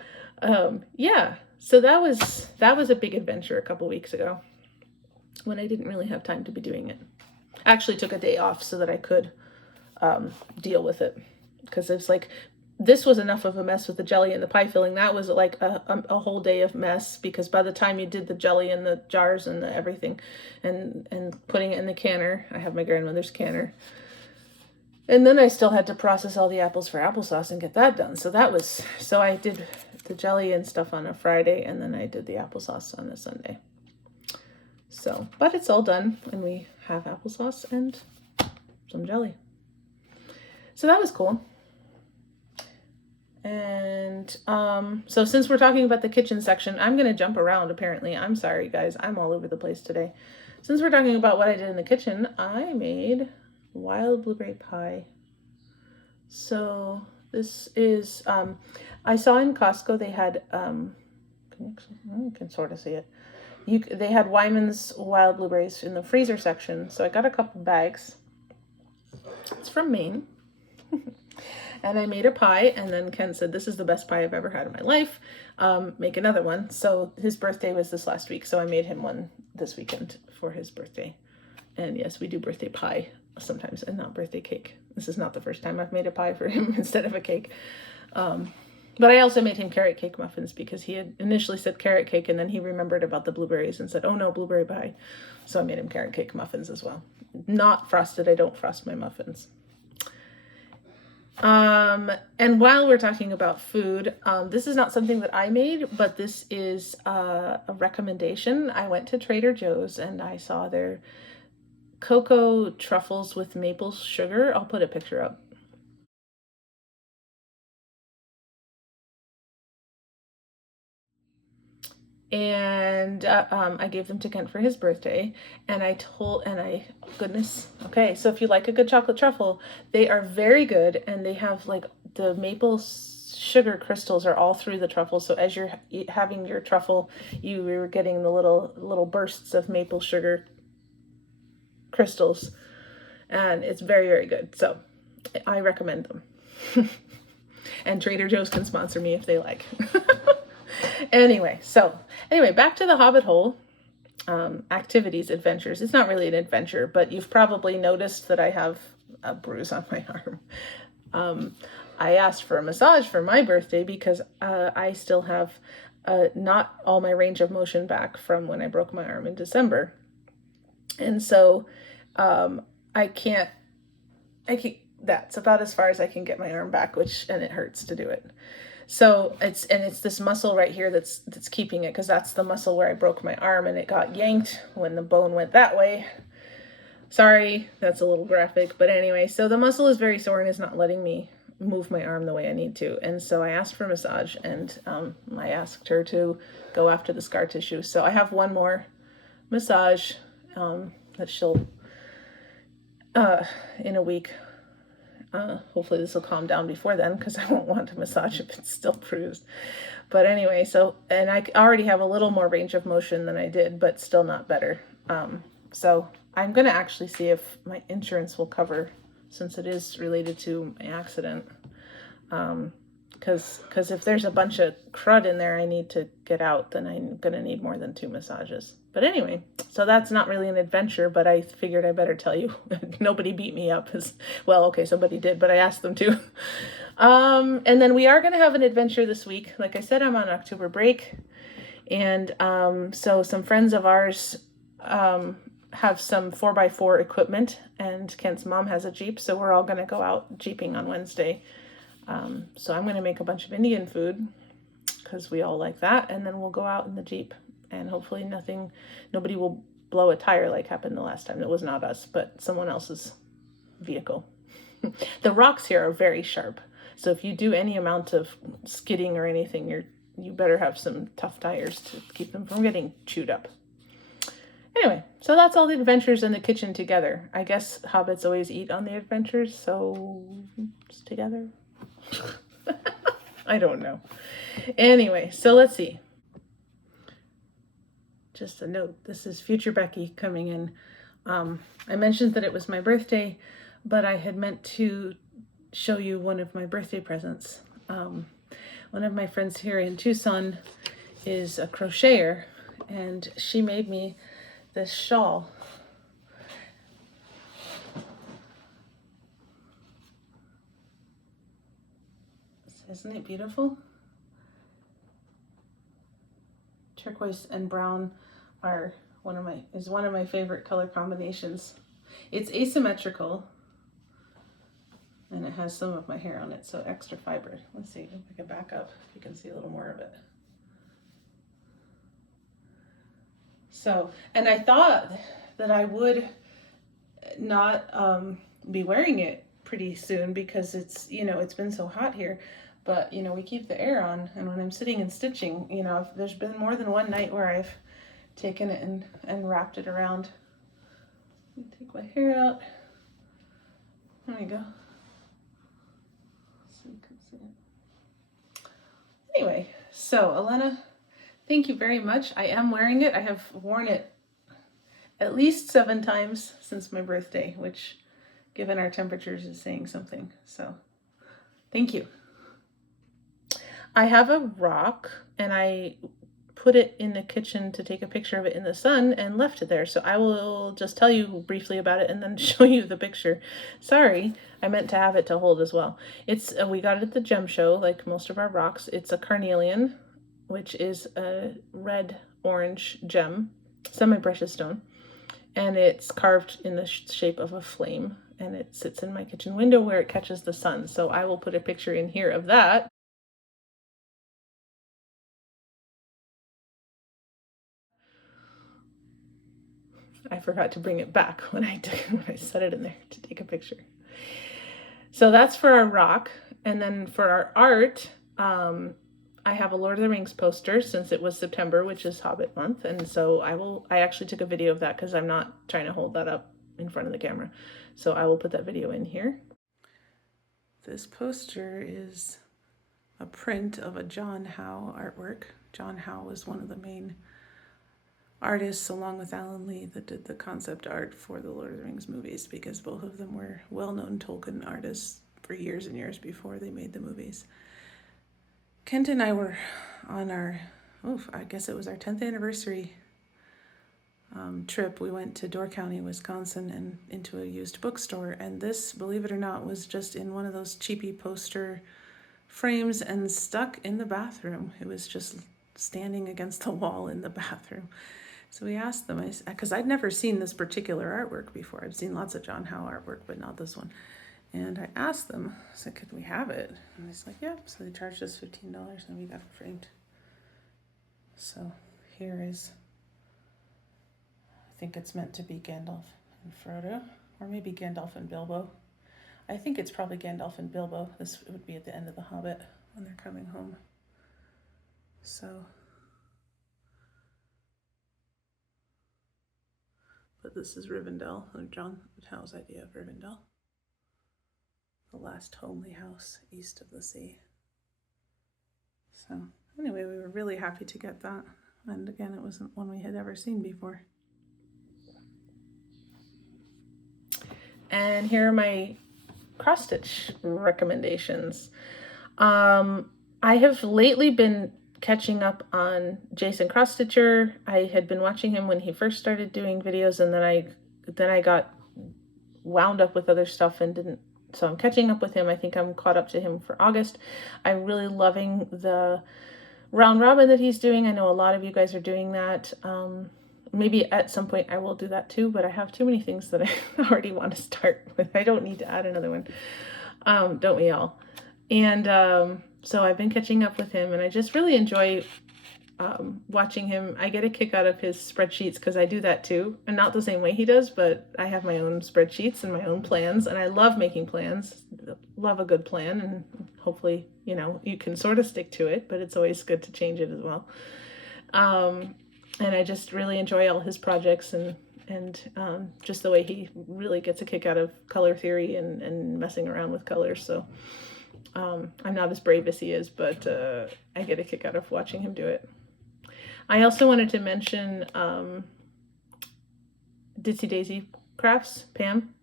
yeah, so that was a big adventure a couple weeks ago when I didn't really have time to be doing it. I actually took a day off so that I could deal with it, because it's like, this was enough of a mess with the jelly and the pie filling. That was like a whole day of mess, because by the time you did the jelly in the jars and the everything and putting it in the canner, I have my grandmother's canner. And then I still had to process all the apples for applesauce and get that done. So I did the jelly and stuff on a Friday, and then I did the applesauce on a Sunday. So, but it's all done, and we have applesauce and some jelly. So that was cool. And so since we're talking about the kitchen section, I'm going to jump around apparently. I'm sorry, guys. I'm all over the place today. Since we're talking about what I did in the kitchen, I made wild blueberry pie. So this is, I saw in Costco they had, you can sort of see it. They had Wyman's wild blueberries in the freezer section. So I got a couple bags. It's from Maine. And I made a pie, and then Ken said, this is the best pie I've ever had in my life. Make another one. So his birthday was this last week, so I made him one this weekend for his birthday. And yes, we do birthday pie sometimes and not birthday cake. This is not the first time I've made a pie for him instead of a cake. But I also made him carrot cake muffins, because he had initially said carrot cake, and then he remembered about the blueberries and said, oh no, blueberry pie. So I made him carrot cake muffins as well. Not frosted. I don't frost my muffins. And while we're talking about food, this is not something that I made, but this is a recommendation. I went to Trader Joe's and I saw their cocoa truffles with maple sugar. I'll put a picture up. And I gave them to Kent for his birthday, and goodness, okay, so if you like a good chocolate truffle, they are very good, and they have like the maple sugar crystals are all through the truffle, so as you're having your truffle, you were getting the little bursts of maple sugar crystals, and it's very, very good, so I recommend them. And Trader Joe's can sponsor me if they like. Anyway, back to the Hobbit hole. activities, adventures. It's not really an adventure, but you've probably noticed that I have a bruise on my arm. I asked for a massage for my birthday because I still have not all my range of motion back from when I broke my arm in December. And so that's about as far as I can get my arm back, and it hurts to do it. So it's this muscle right here that's keeping it, because that's the muscle where I broke my arm and it got yanked when the bone went that way. Sorry, that's a little graphic, but anyway, so the muscle is very sore and is not letting me move my arm the way I need to. And so I asked for a massage, and I asked her to go after the scar tissue. So I have one more massage that she'll in a week. Hopefully this will calm down before then, because I won't want to massage if it's still bruised. But anyway, and I already have a little more range of motion than I did, but still not better. So I'm going to actually see if my insurance will cover, since it is related to my accident. Because if there's a bunch of crud in there I need to get out, then I'm going to need more than 2 massages. But anyway, so that's not really an adventure, but I figured I better tell you. Nobody beat me up. Well, okay, somebody did, but I asked them to. And then we are going to have an adventure this week. Like I said, I'm on October break. And so some friends of ours have some 4x4 equipment, and Kent's mom has a Jeep, so we're all going to go out Jeeping on Wednesday. So I'm going to make a bunch of Indian food, because we all like that, and then we'll go out in the Jeep, and hopefully nobody will blow a tire like happened the last time. It was not us, but someone else's vehicle. The rocks here are very sharp, so if you do any amount of skidding or anything, you better have some tough tires to keep them from getting chewed up. Anyway, so that's all the adventures in the kitchen together. I guess hobbits always eat on the adventures, so it's together. I don't know. Anyway, so let's see. Just a note, this is future Becky coming in. I mentioned that it was my birthday, but I had meant to show you one of my birthday presents. One of my friends here in Tucson is a crocheter, and she made me this shawl. Isn't it beautiful? Turquoise and brown is one of my favorite color combinations. It's asymmetrical, and it has some of my hair on it, so extra fiber. Let's see if I can back up, if you can see a little more of it. So, and I thought that I would not be wearing it pretty soon, because it's been so hot here. But, we keep the air on, and when I'm sitting and stitching, there's been more than one night where I've taken it and wrapped it around. Let me take my hair out. There we go. So you can see it. Anyway, so Elena, thank you very much. I am wearing it. I have worn it at least 7 times since my birthday, which, given our temperatures, is saying something. So, thank you. I have a rock, and I put it in the kitchen to take a picture of it in the sun and left it there. So I will just tell you briefly about it and then show you the picture. Sorry, I meant to have it to hold as well. We got it at the gem show, like most of our rocks. It's a carnelian, which is a red-orange gem, semi-precious stone, and it's carved in the shape of a flame, and it sits in my kitchen window where it catches the sun. So I will put a picture in here of that. I forgot to bring it back when I set it in there to take a picture. So that's for our rock. And then for our art, I have a Lord of the Rings poster, since it was September, which is Hobbit month. And so I actually took a video of that, because I'm not trying to hold that up in front of the camera. So I will put that video in here. This poster is a print of a John Howe artwork. John Howe was one of the main artists, along with Alan Lee, that did the concept art for the Lord of the Rings movies, because both of them were well-known Tolkien artists for years and years before they made the movies. Kent and I were on I guess it was our 10th anniversary trip, we went to Door County, Wisconsin, and into a used bookstore. And this, believe it or not, was just in one of those cheapy poster frames and stuck in the bathroom. It was just standing against the wall in the bathroom. So we asked them, because I'd never seen this particular artwork before. I've seen lots of John Howe artwork, but not this one. And I asked them, I said, could we have it? And he's like, yep. So they charged us $15 and we got it framed. So here is, I think it's meant to be Gandalf and Frodo, or maybe Gandalf and Bilbo. I think it's probably Gandalf and Bilbo. This would be at the end of The Hobbit when they're coming home. So, but this is Rivendell, John Howe's idea of Rivendell. The last homely house east of the sea. So anyway, we were really happy to get that. And again, it wasn't one we had ever seen before. And here are my cross-stitch recommendations. I have lately been catching up on Jason Cross-Stitcher. I had been watching him when he first started doing videos, and then I got wound up with other stuff and didn't. So I'm catching up with him. I think I'm caught up to him for August. I'm really loving the round robin that he's doing. I know a lot of you guys are doing that. Maybe at some point I will do that too, but I have too many things that I already want to start with. I don't need to add another one. Don't we all? And so I've been catching up with him, and I just really enjoy watching him. I get a kick out of his spreadsheets because I do that too, and not the same way he does, but I have my own spreadsheets and my own plans, and I love making plans. Love a good plan, and hopefully, you know, you can sort of stick to it, but it's always good to change it as well. And I just really enjoy all his projects, and just the way he really gets a kick out of color theory and messing around with colors. So I'm not as brave as he is, but I get a kick out of watching him do it. I also wanted to mention Ditsy Daisy Crafts, Pam.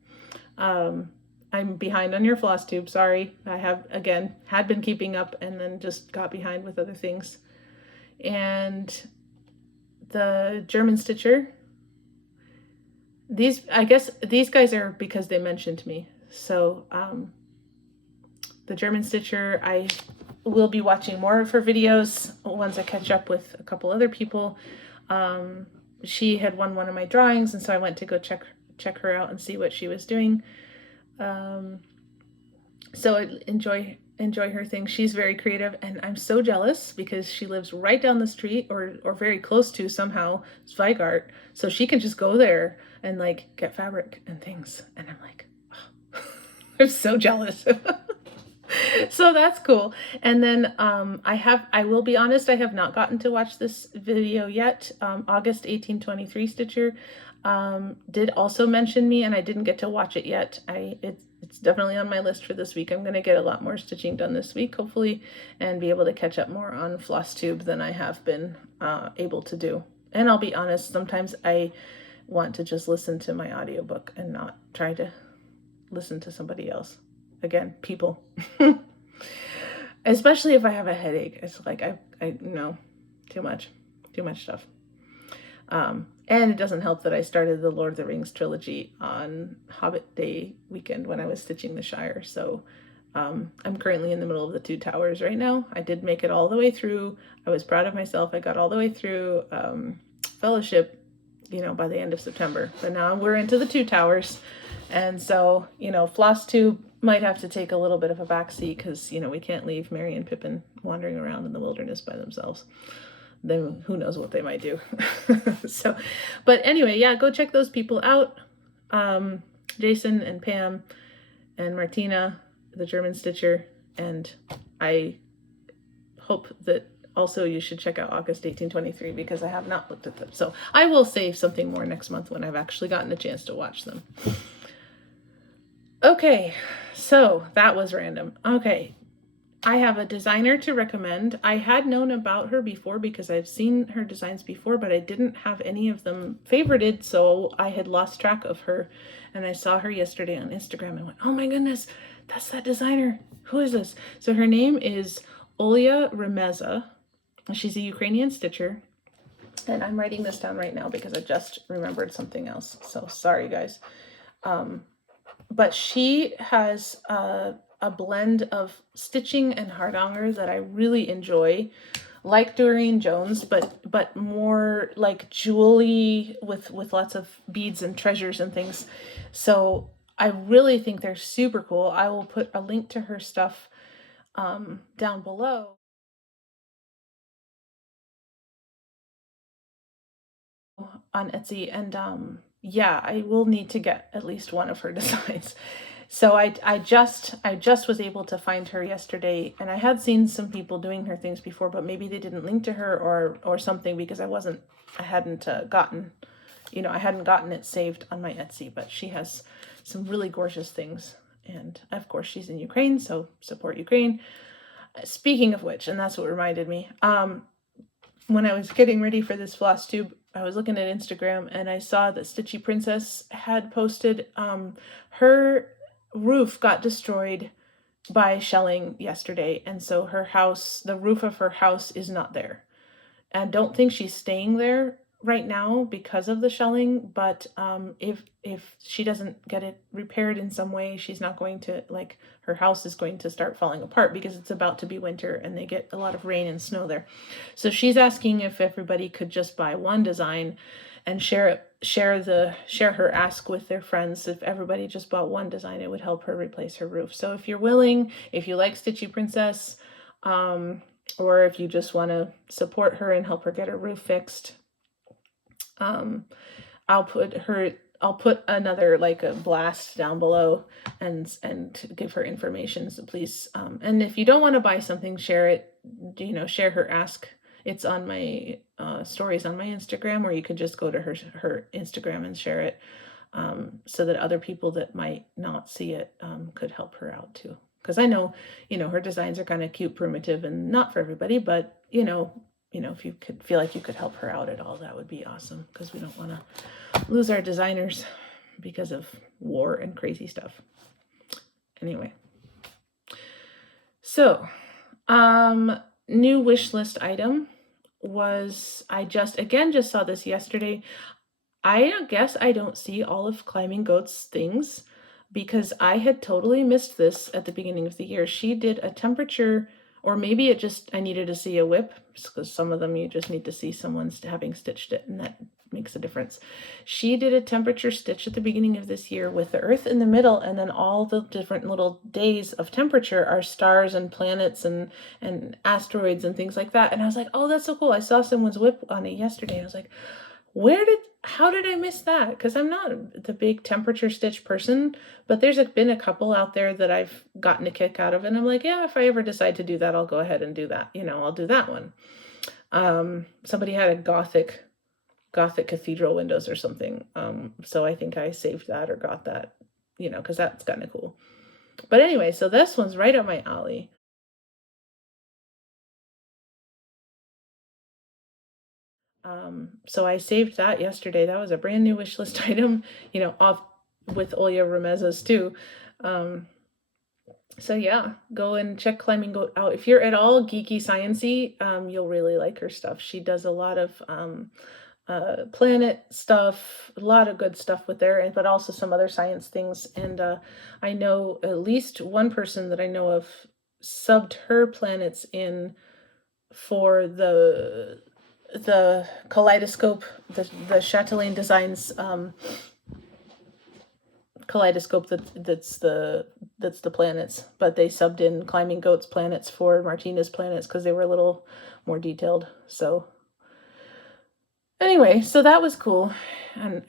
I'm behind on your Flosstube, sorry. I had been keeping up and then just got behind with other things. And the German Stitcher, I guess these guys are because they mentioned me. So the German Stitcher, I will be watching more of her videos once I catch up with a couple other people. She had won one of my drawings, and so I went to go check her out and see what she was doing. So I enjoy her thing. She's very creative, and I'm so jealous because she lives right down the street or very close to somehow Zweigart, so she can just go there and like get fabric and things, and I'm like, oh, I'm so jealous. So that's cool. And then I will be honest, I have not gotten to watch this video yet. August 1823 Stitcher did also mention me, and I didn't get to watch it yet. It's definitely on my list for this week. I'm going to get a lot more stitching done this week, hopefully, and be able to catch up more on Flosstube than I have been able to do. And I'll be honest, sometimes I want to just listen to my audiobook and not try to listen to somebody else. Again, people. Especially if I have a headache. It's like, I no, too much stuff. And it doesn't help that I started the Lord of the Rings trilogy on Hobbit Day weekend when I was stitching the Shire. So I'm currently in the middle of the Two Towers right now. I did make it all the way through. I was proud of myself. I got all the way through Fellowship, by the end of September. But now we're into the Two Towers. And so, Flosstube might have to take a little bit of a backseat because, we can't leave Merry and Pippin wandering around in the wilderness by themselves. Then who knows what they might do. So, but anyway, yeah, go check those people out. Jason and Pam and Martina, the German Stitcher. And I hope that also you should check out August 1823 because I have not looked at them. So I will save something more next month when I've actually gotten a chance to watch them. Okay, so that was random. Okay, I have a designer to recommend. I had known about her before because I've seen her designs before, but I didn't have any of them favorited, so I had lost track of her. And I saw her yesterday on Instagram and went, oh my goodness, that's that designer. Who is this? So her name is Olia Remeza. She's a Ukrainian stitcher. And I'm writing this down right now because I just remembered something else. So sorry, guys. But she has a blend of stitching and hardanger that I really enjoy, like Doreen Jones, but more like jewelry with lots of beads and treasures and things. So I really think they're super cool. I will put a link to her stuff down below on Etsy, and yeah, I will need to get at least one of her designs. So I just was able to find her yesterday, and I had seen some people doing her things before, but maybe they didn't link to her or something, because I hadn't gotten, I hadn't gotten it saved on my Etsy. But she has some really gorgeous things, and of course she's in Ukraine, so support Ukraine. Speaking of which, and that's what reminded me, when I was getting ready for this Flosstube, I was looking at Instagram and I saw that Stitchy Princess had posted her roof got destroyed by shelling yesterday, and so her house, the roof of her house, is not there. And don't think she's staying there right now because of the shelling, but if she doesn't get it repaired in some way, she's not going to, like, her house is going to start falling apart because it's about to be winter and they get a lot of rain and snow there. So she's asking if everybody could just buy one design and share her ask with their friends. If everybody just bought one design, it would help her replace her roof. So if you're willing, if you like Stitchy Princess, or if you just want to support her and help her get her roof fixed, I'll put another, like, a blast down below and give her information. So please, and if you don't want to buy something, share it, share her ask. It's on my stories on my Instagram, or you could just go to her Instagram and share it, so that other people that might not see it could help her out too. Because I know, her designs are kind of cute, primitive, and not for everybody, but if you could feel like you could help her out at all, that would be awesome, because we don't want to lose our designers because of war and crazy stuff. Anyway, so new wish list item was, I just saw this yesterday. I guess I don't see all of Climbing Goat's things because I had totally missed this at the beginning of the year. She did a temperature, or maybe I needed to see a whip, because some of them you just need to see someone having stitched it, and that makes a difference. She did a temperature stitch at the beginning of this year with the Earth in the middle, and then all the different little days of temperature are stars and planets and asteroids and things like that. And I was like, oh, that's so cool. I saw someone's whip on it yesterday, and I was like, how did I miss that? Because I'm not the big temperature stitch person, but there's been a couple out there that I've gotten a kick out of, and I'm like, yeah, if I ever decide to do that, I'll go ahead and do that. I'll do that one. Somebody had a gothic cathedral windows or something. So I think I saved that or got that, because that's kind of cool. But anyway, so this one's right up my alley. So I saved that yesterday. That was a brand new wish list item, off with Olya Remeza's too. So yeah, go and check Climbing Goat out. If you're at all geeky sciencey, you'll really like her stuff. She does a lot of planet stuff, a lot of good stuff with there, but also some other science things. And I know at least one person that I know of subbed her planets in for the kaleidoscope, the Chatelaine Designs kaleidoscope that's the planets, but they subbed in Climbing Goat's planets for Martina's planets because they were a little more detailed. So anyway, so that was cool, and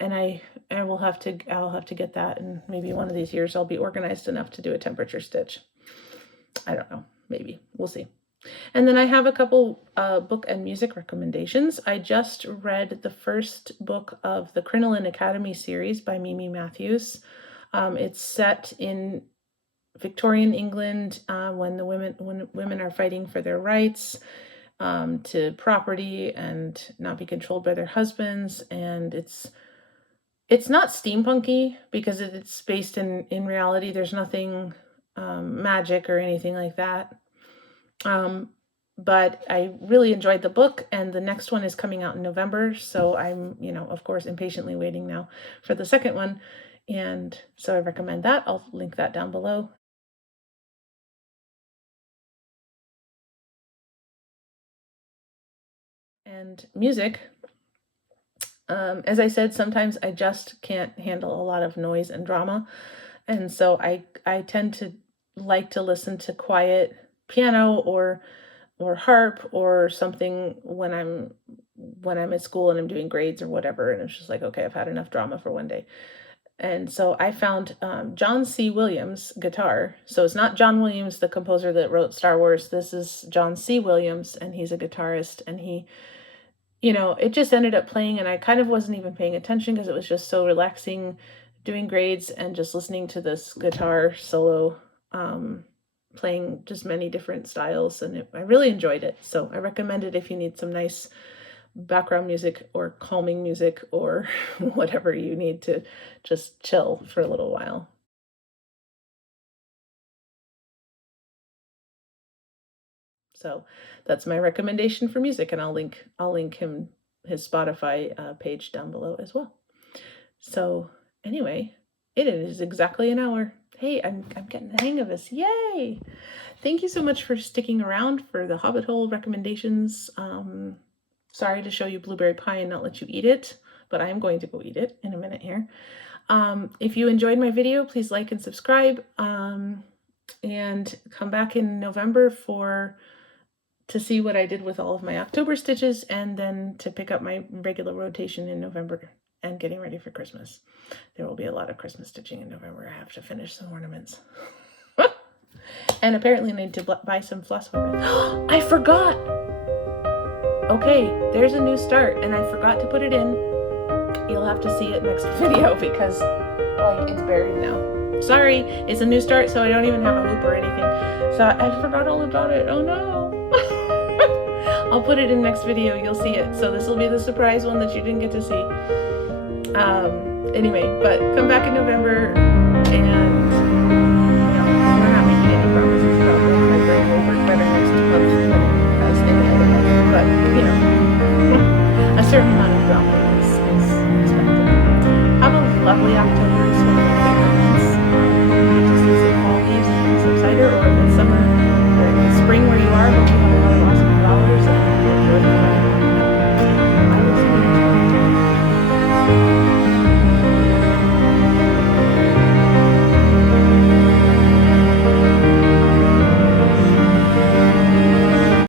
I'll have to get that, and maybe one of these years I'll be organized enough to do a temperature stitch. I don't know, maybe we'll see. And then I have a couple book and music recommendations. I just read the first book of the Crinoline Academy series by Mimi Matthews. It's set in Victorian England, when women are fighting for their rights to property and not be controlled by their husbands. And it's not steampunky because it's based in reality. There's nothing magic or anything like that. but I really enjoyed the book, and the next one is coming out in November. So I'm, of course, impatiently waiting now for the second one. And so I recommend that. I'll link that down below. And music. As I said, sometimes I just can't handle a lot of noise and drama. And so I tend to like to listen to quiet piano or harp or something when I'm at school and I'm doing grades or whatever, and it's just like, okay, I've had enough drama for one day. And so I found John C. Williams guitar. So it's not John Williams, the composer that wrote Star Wars. This is John C. Williams, and he's a guitarist, and he, it just ended up playing, and I kind of wasn't even paying attention because it was just so relaxing doing grades and just listening to this guitar solo, playing just many different styles, and I really enjoyed it. So I recommend it if you need some nice background music or calming music or whatever you need to just chill for a little while. So that's my recommendation for music, and I'll link his Spotify page down below as well. So anyway, it is exactly an hour. Hey, I'm getting the hang of this. Yay! Thank you so much for sticking around for the Hobbit Hole recommendations. Sorry to show you blueberry pie and not let you eat it, but I am going to go eat it in a minute here. If you enjoyed my video, please like and subscribe, and come back in November to see what I did with all of my October stitches, and then to pick up my regular rotation in November and getting ready for Christmas. There will be a lot of Christmas stitching in November. I have to finish some ornaments. And apparently I need to buy some Flosstube. I forgot! Okay, there's a new start, and I forgot to put it in. You'll have to see it next video because, it's buried now. Sorry, it's a new start, so I don't even have a hoop or anything. So I forgot all about it. Oh no! I'll put it in next video. You'll see it. So this will be the surprise one that you didn't get to see. Anyway, but come back in November, and we're not making any promises about when my brain will work better next month as any other month. But a certain amount of drama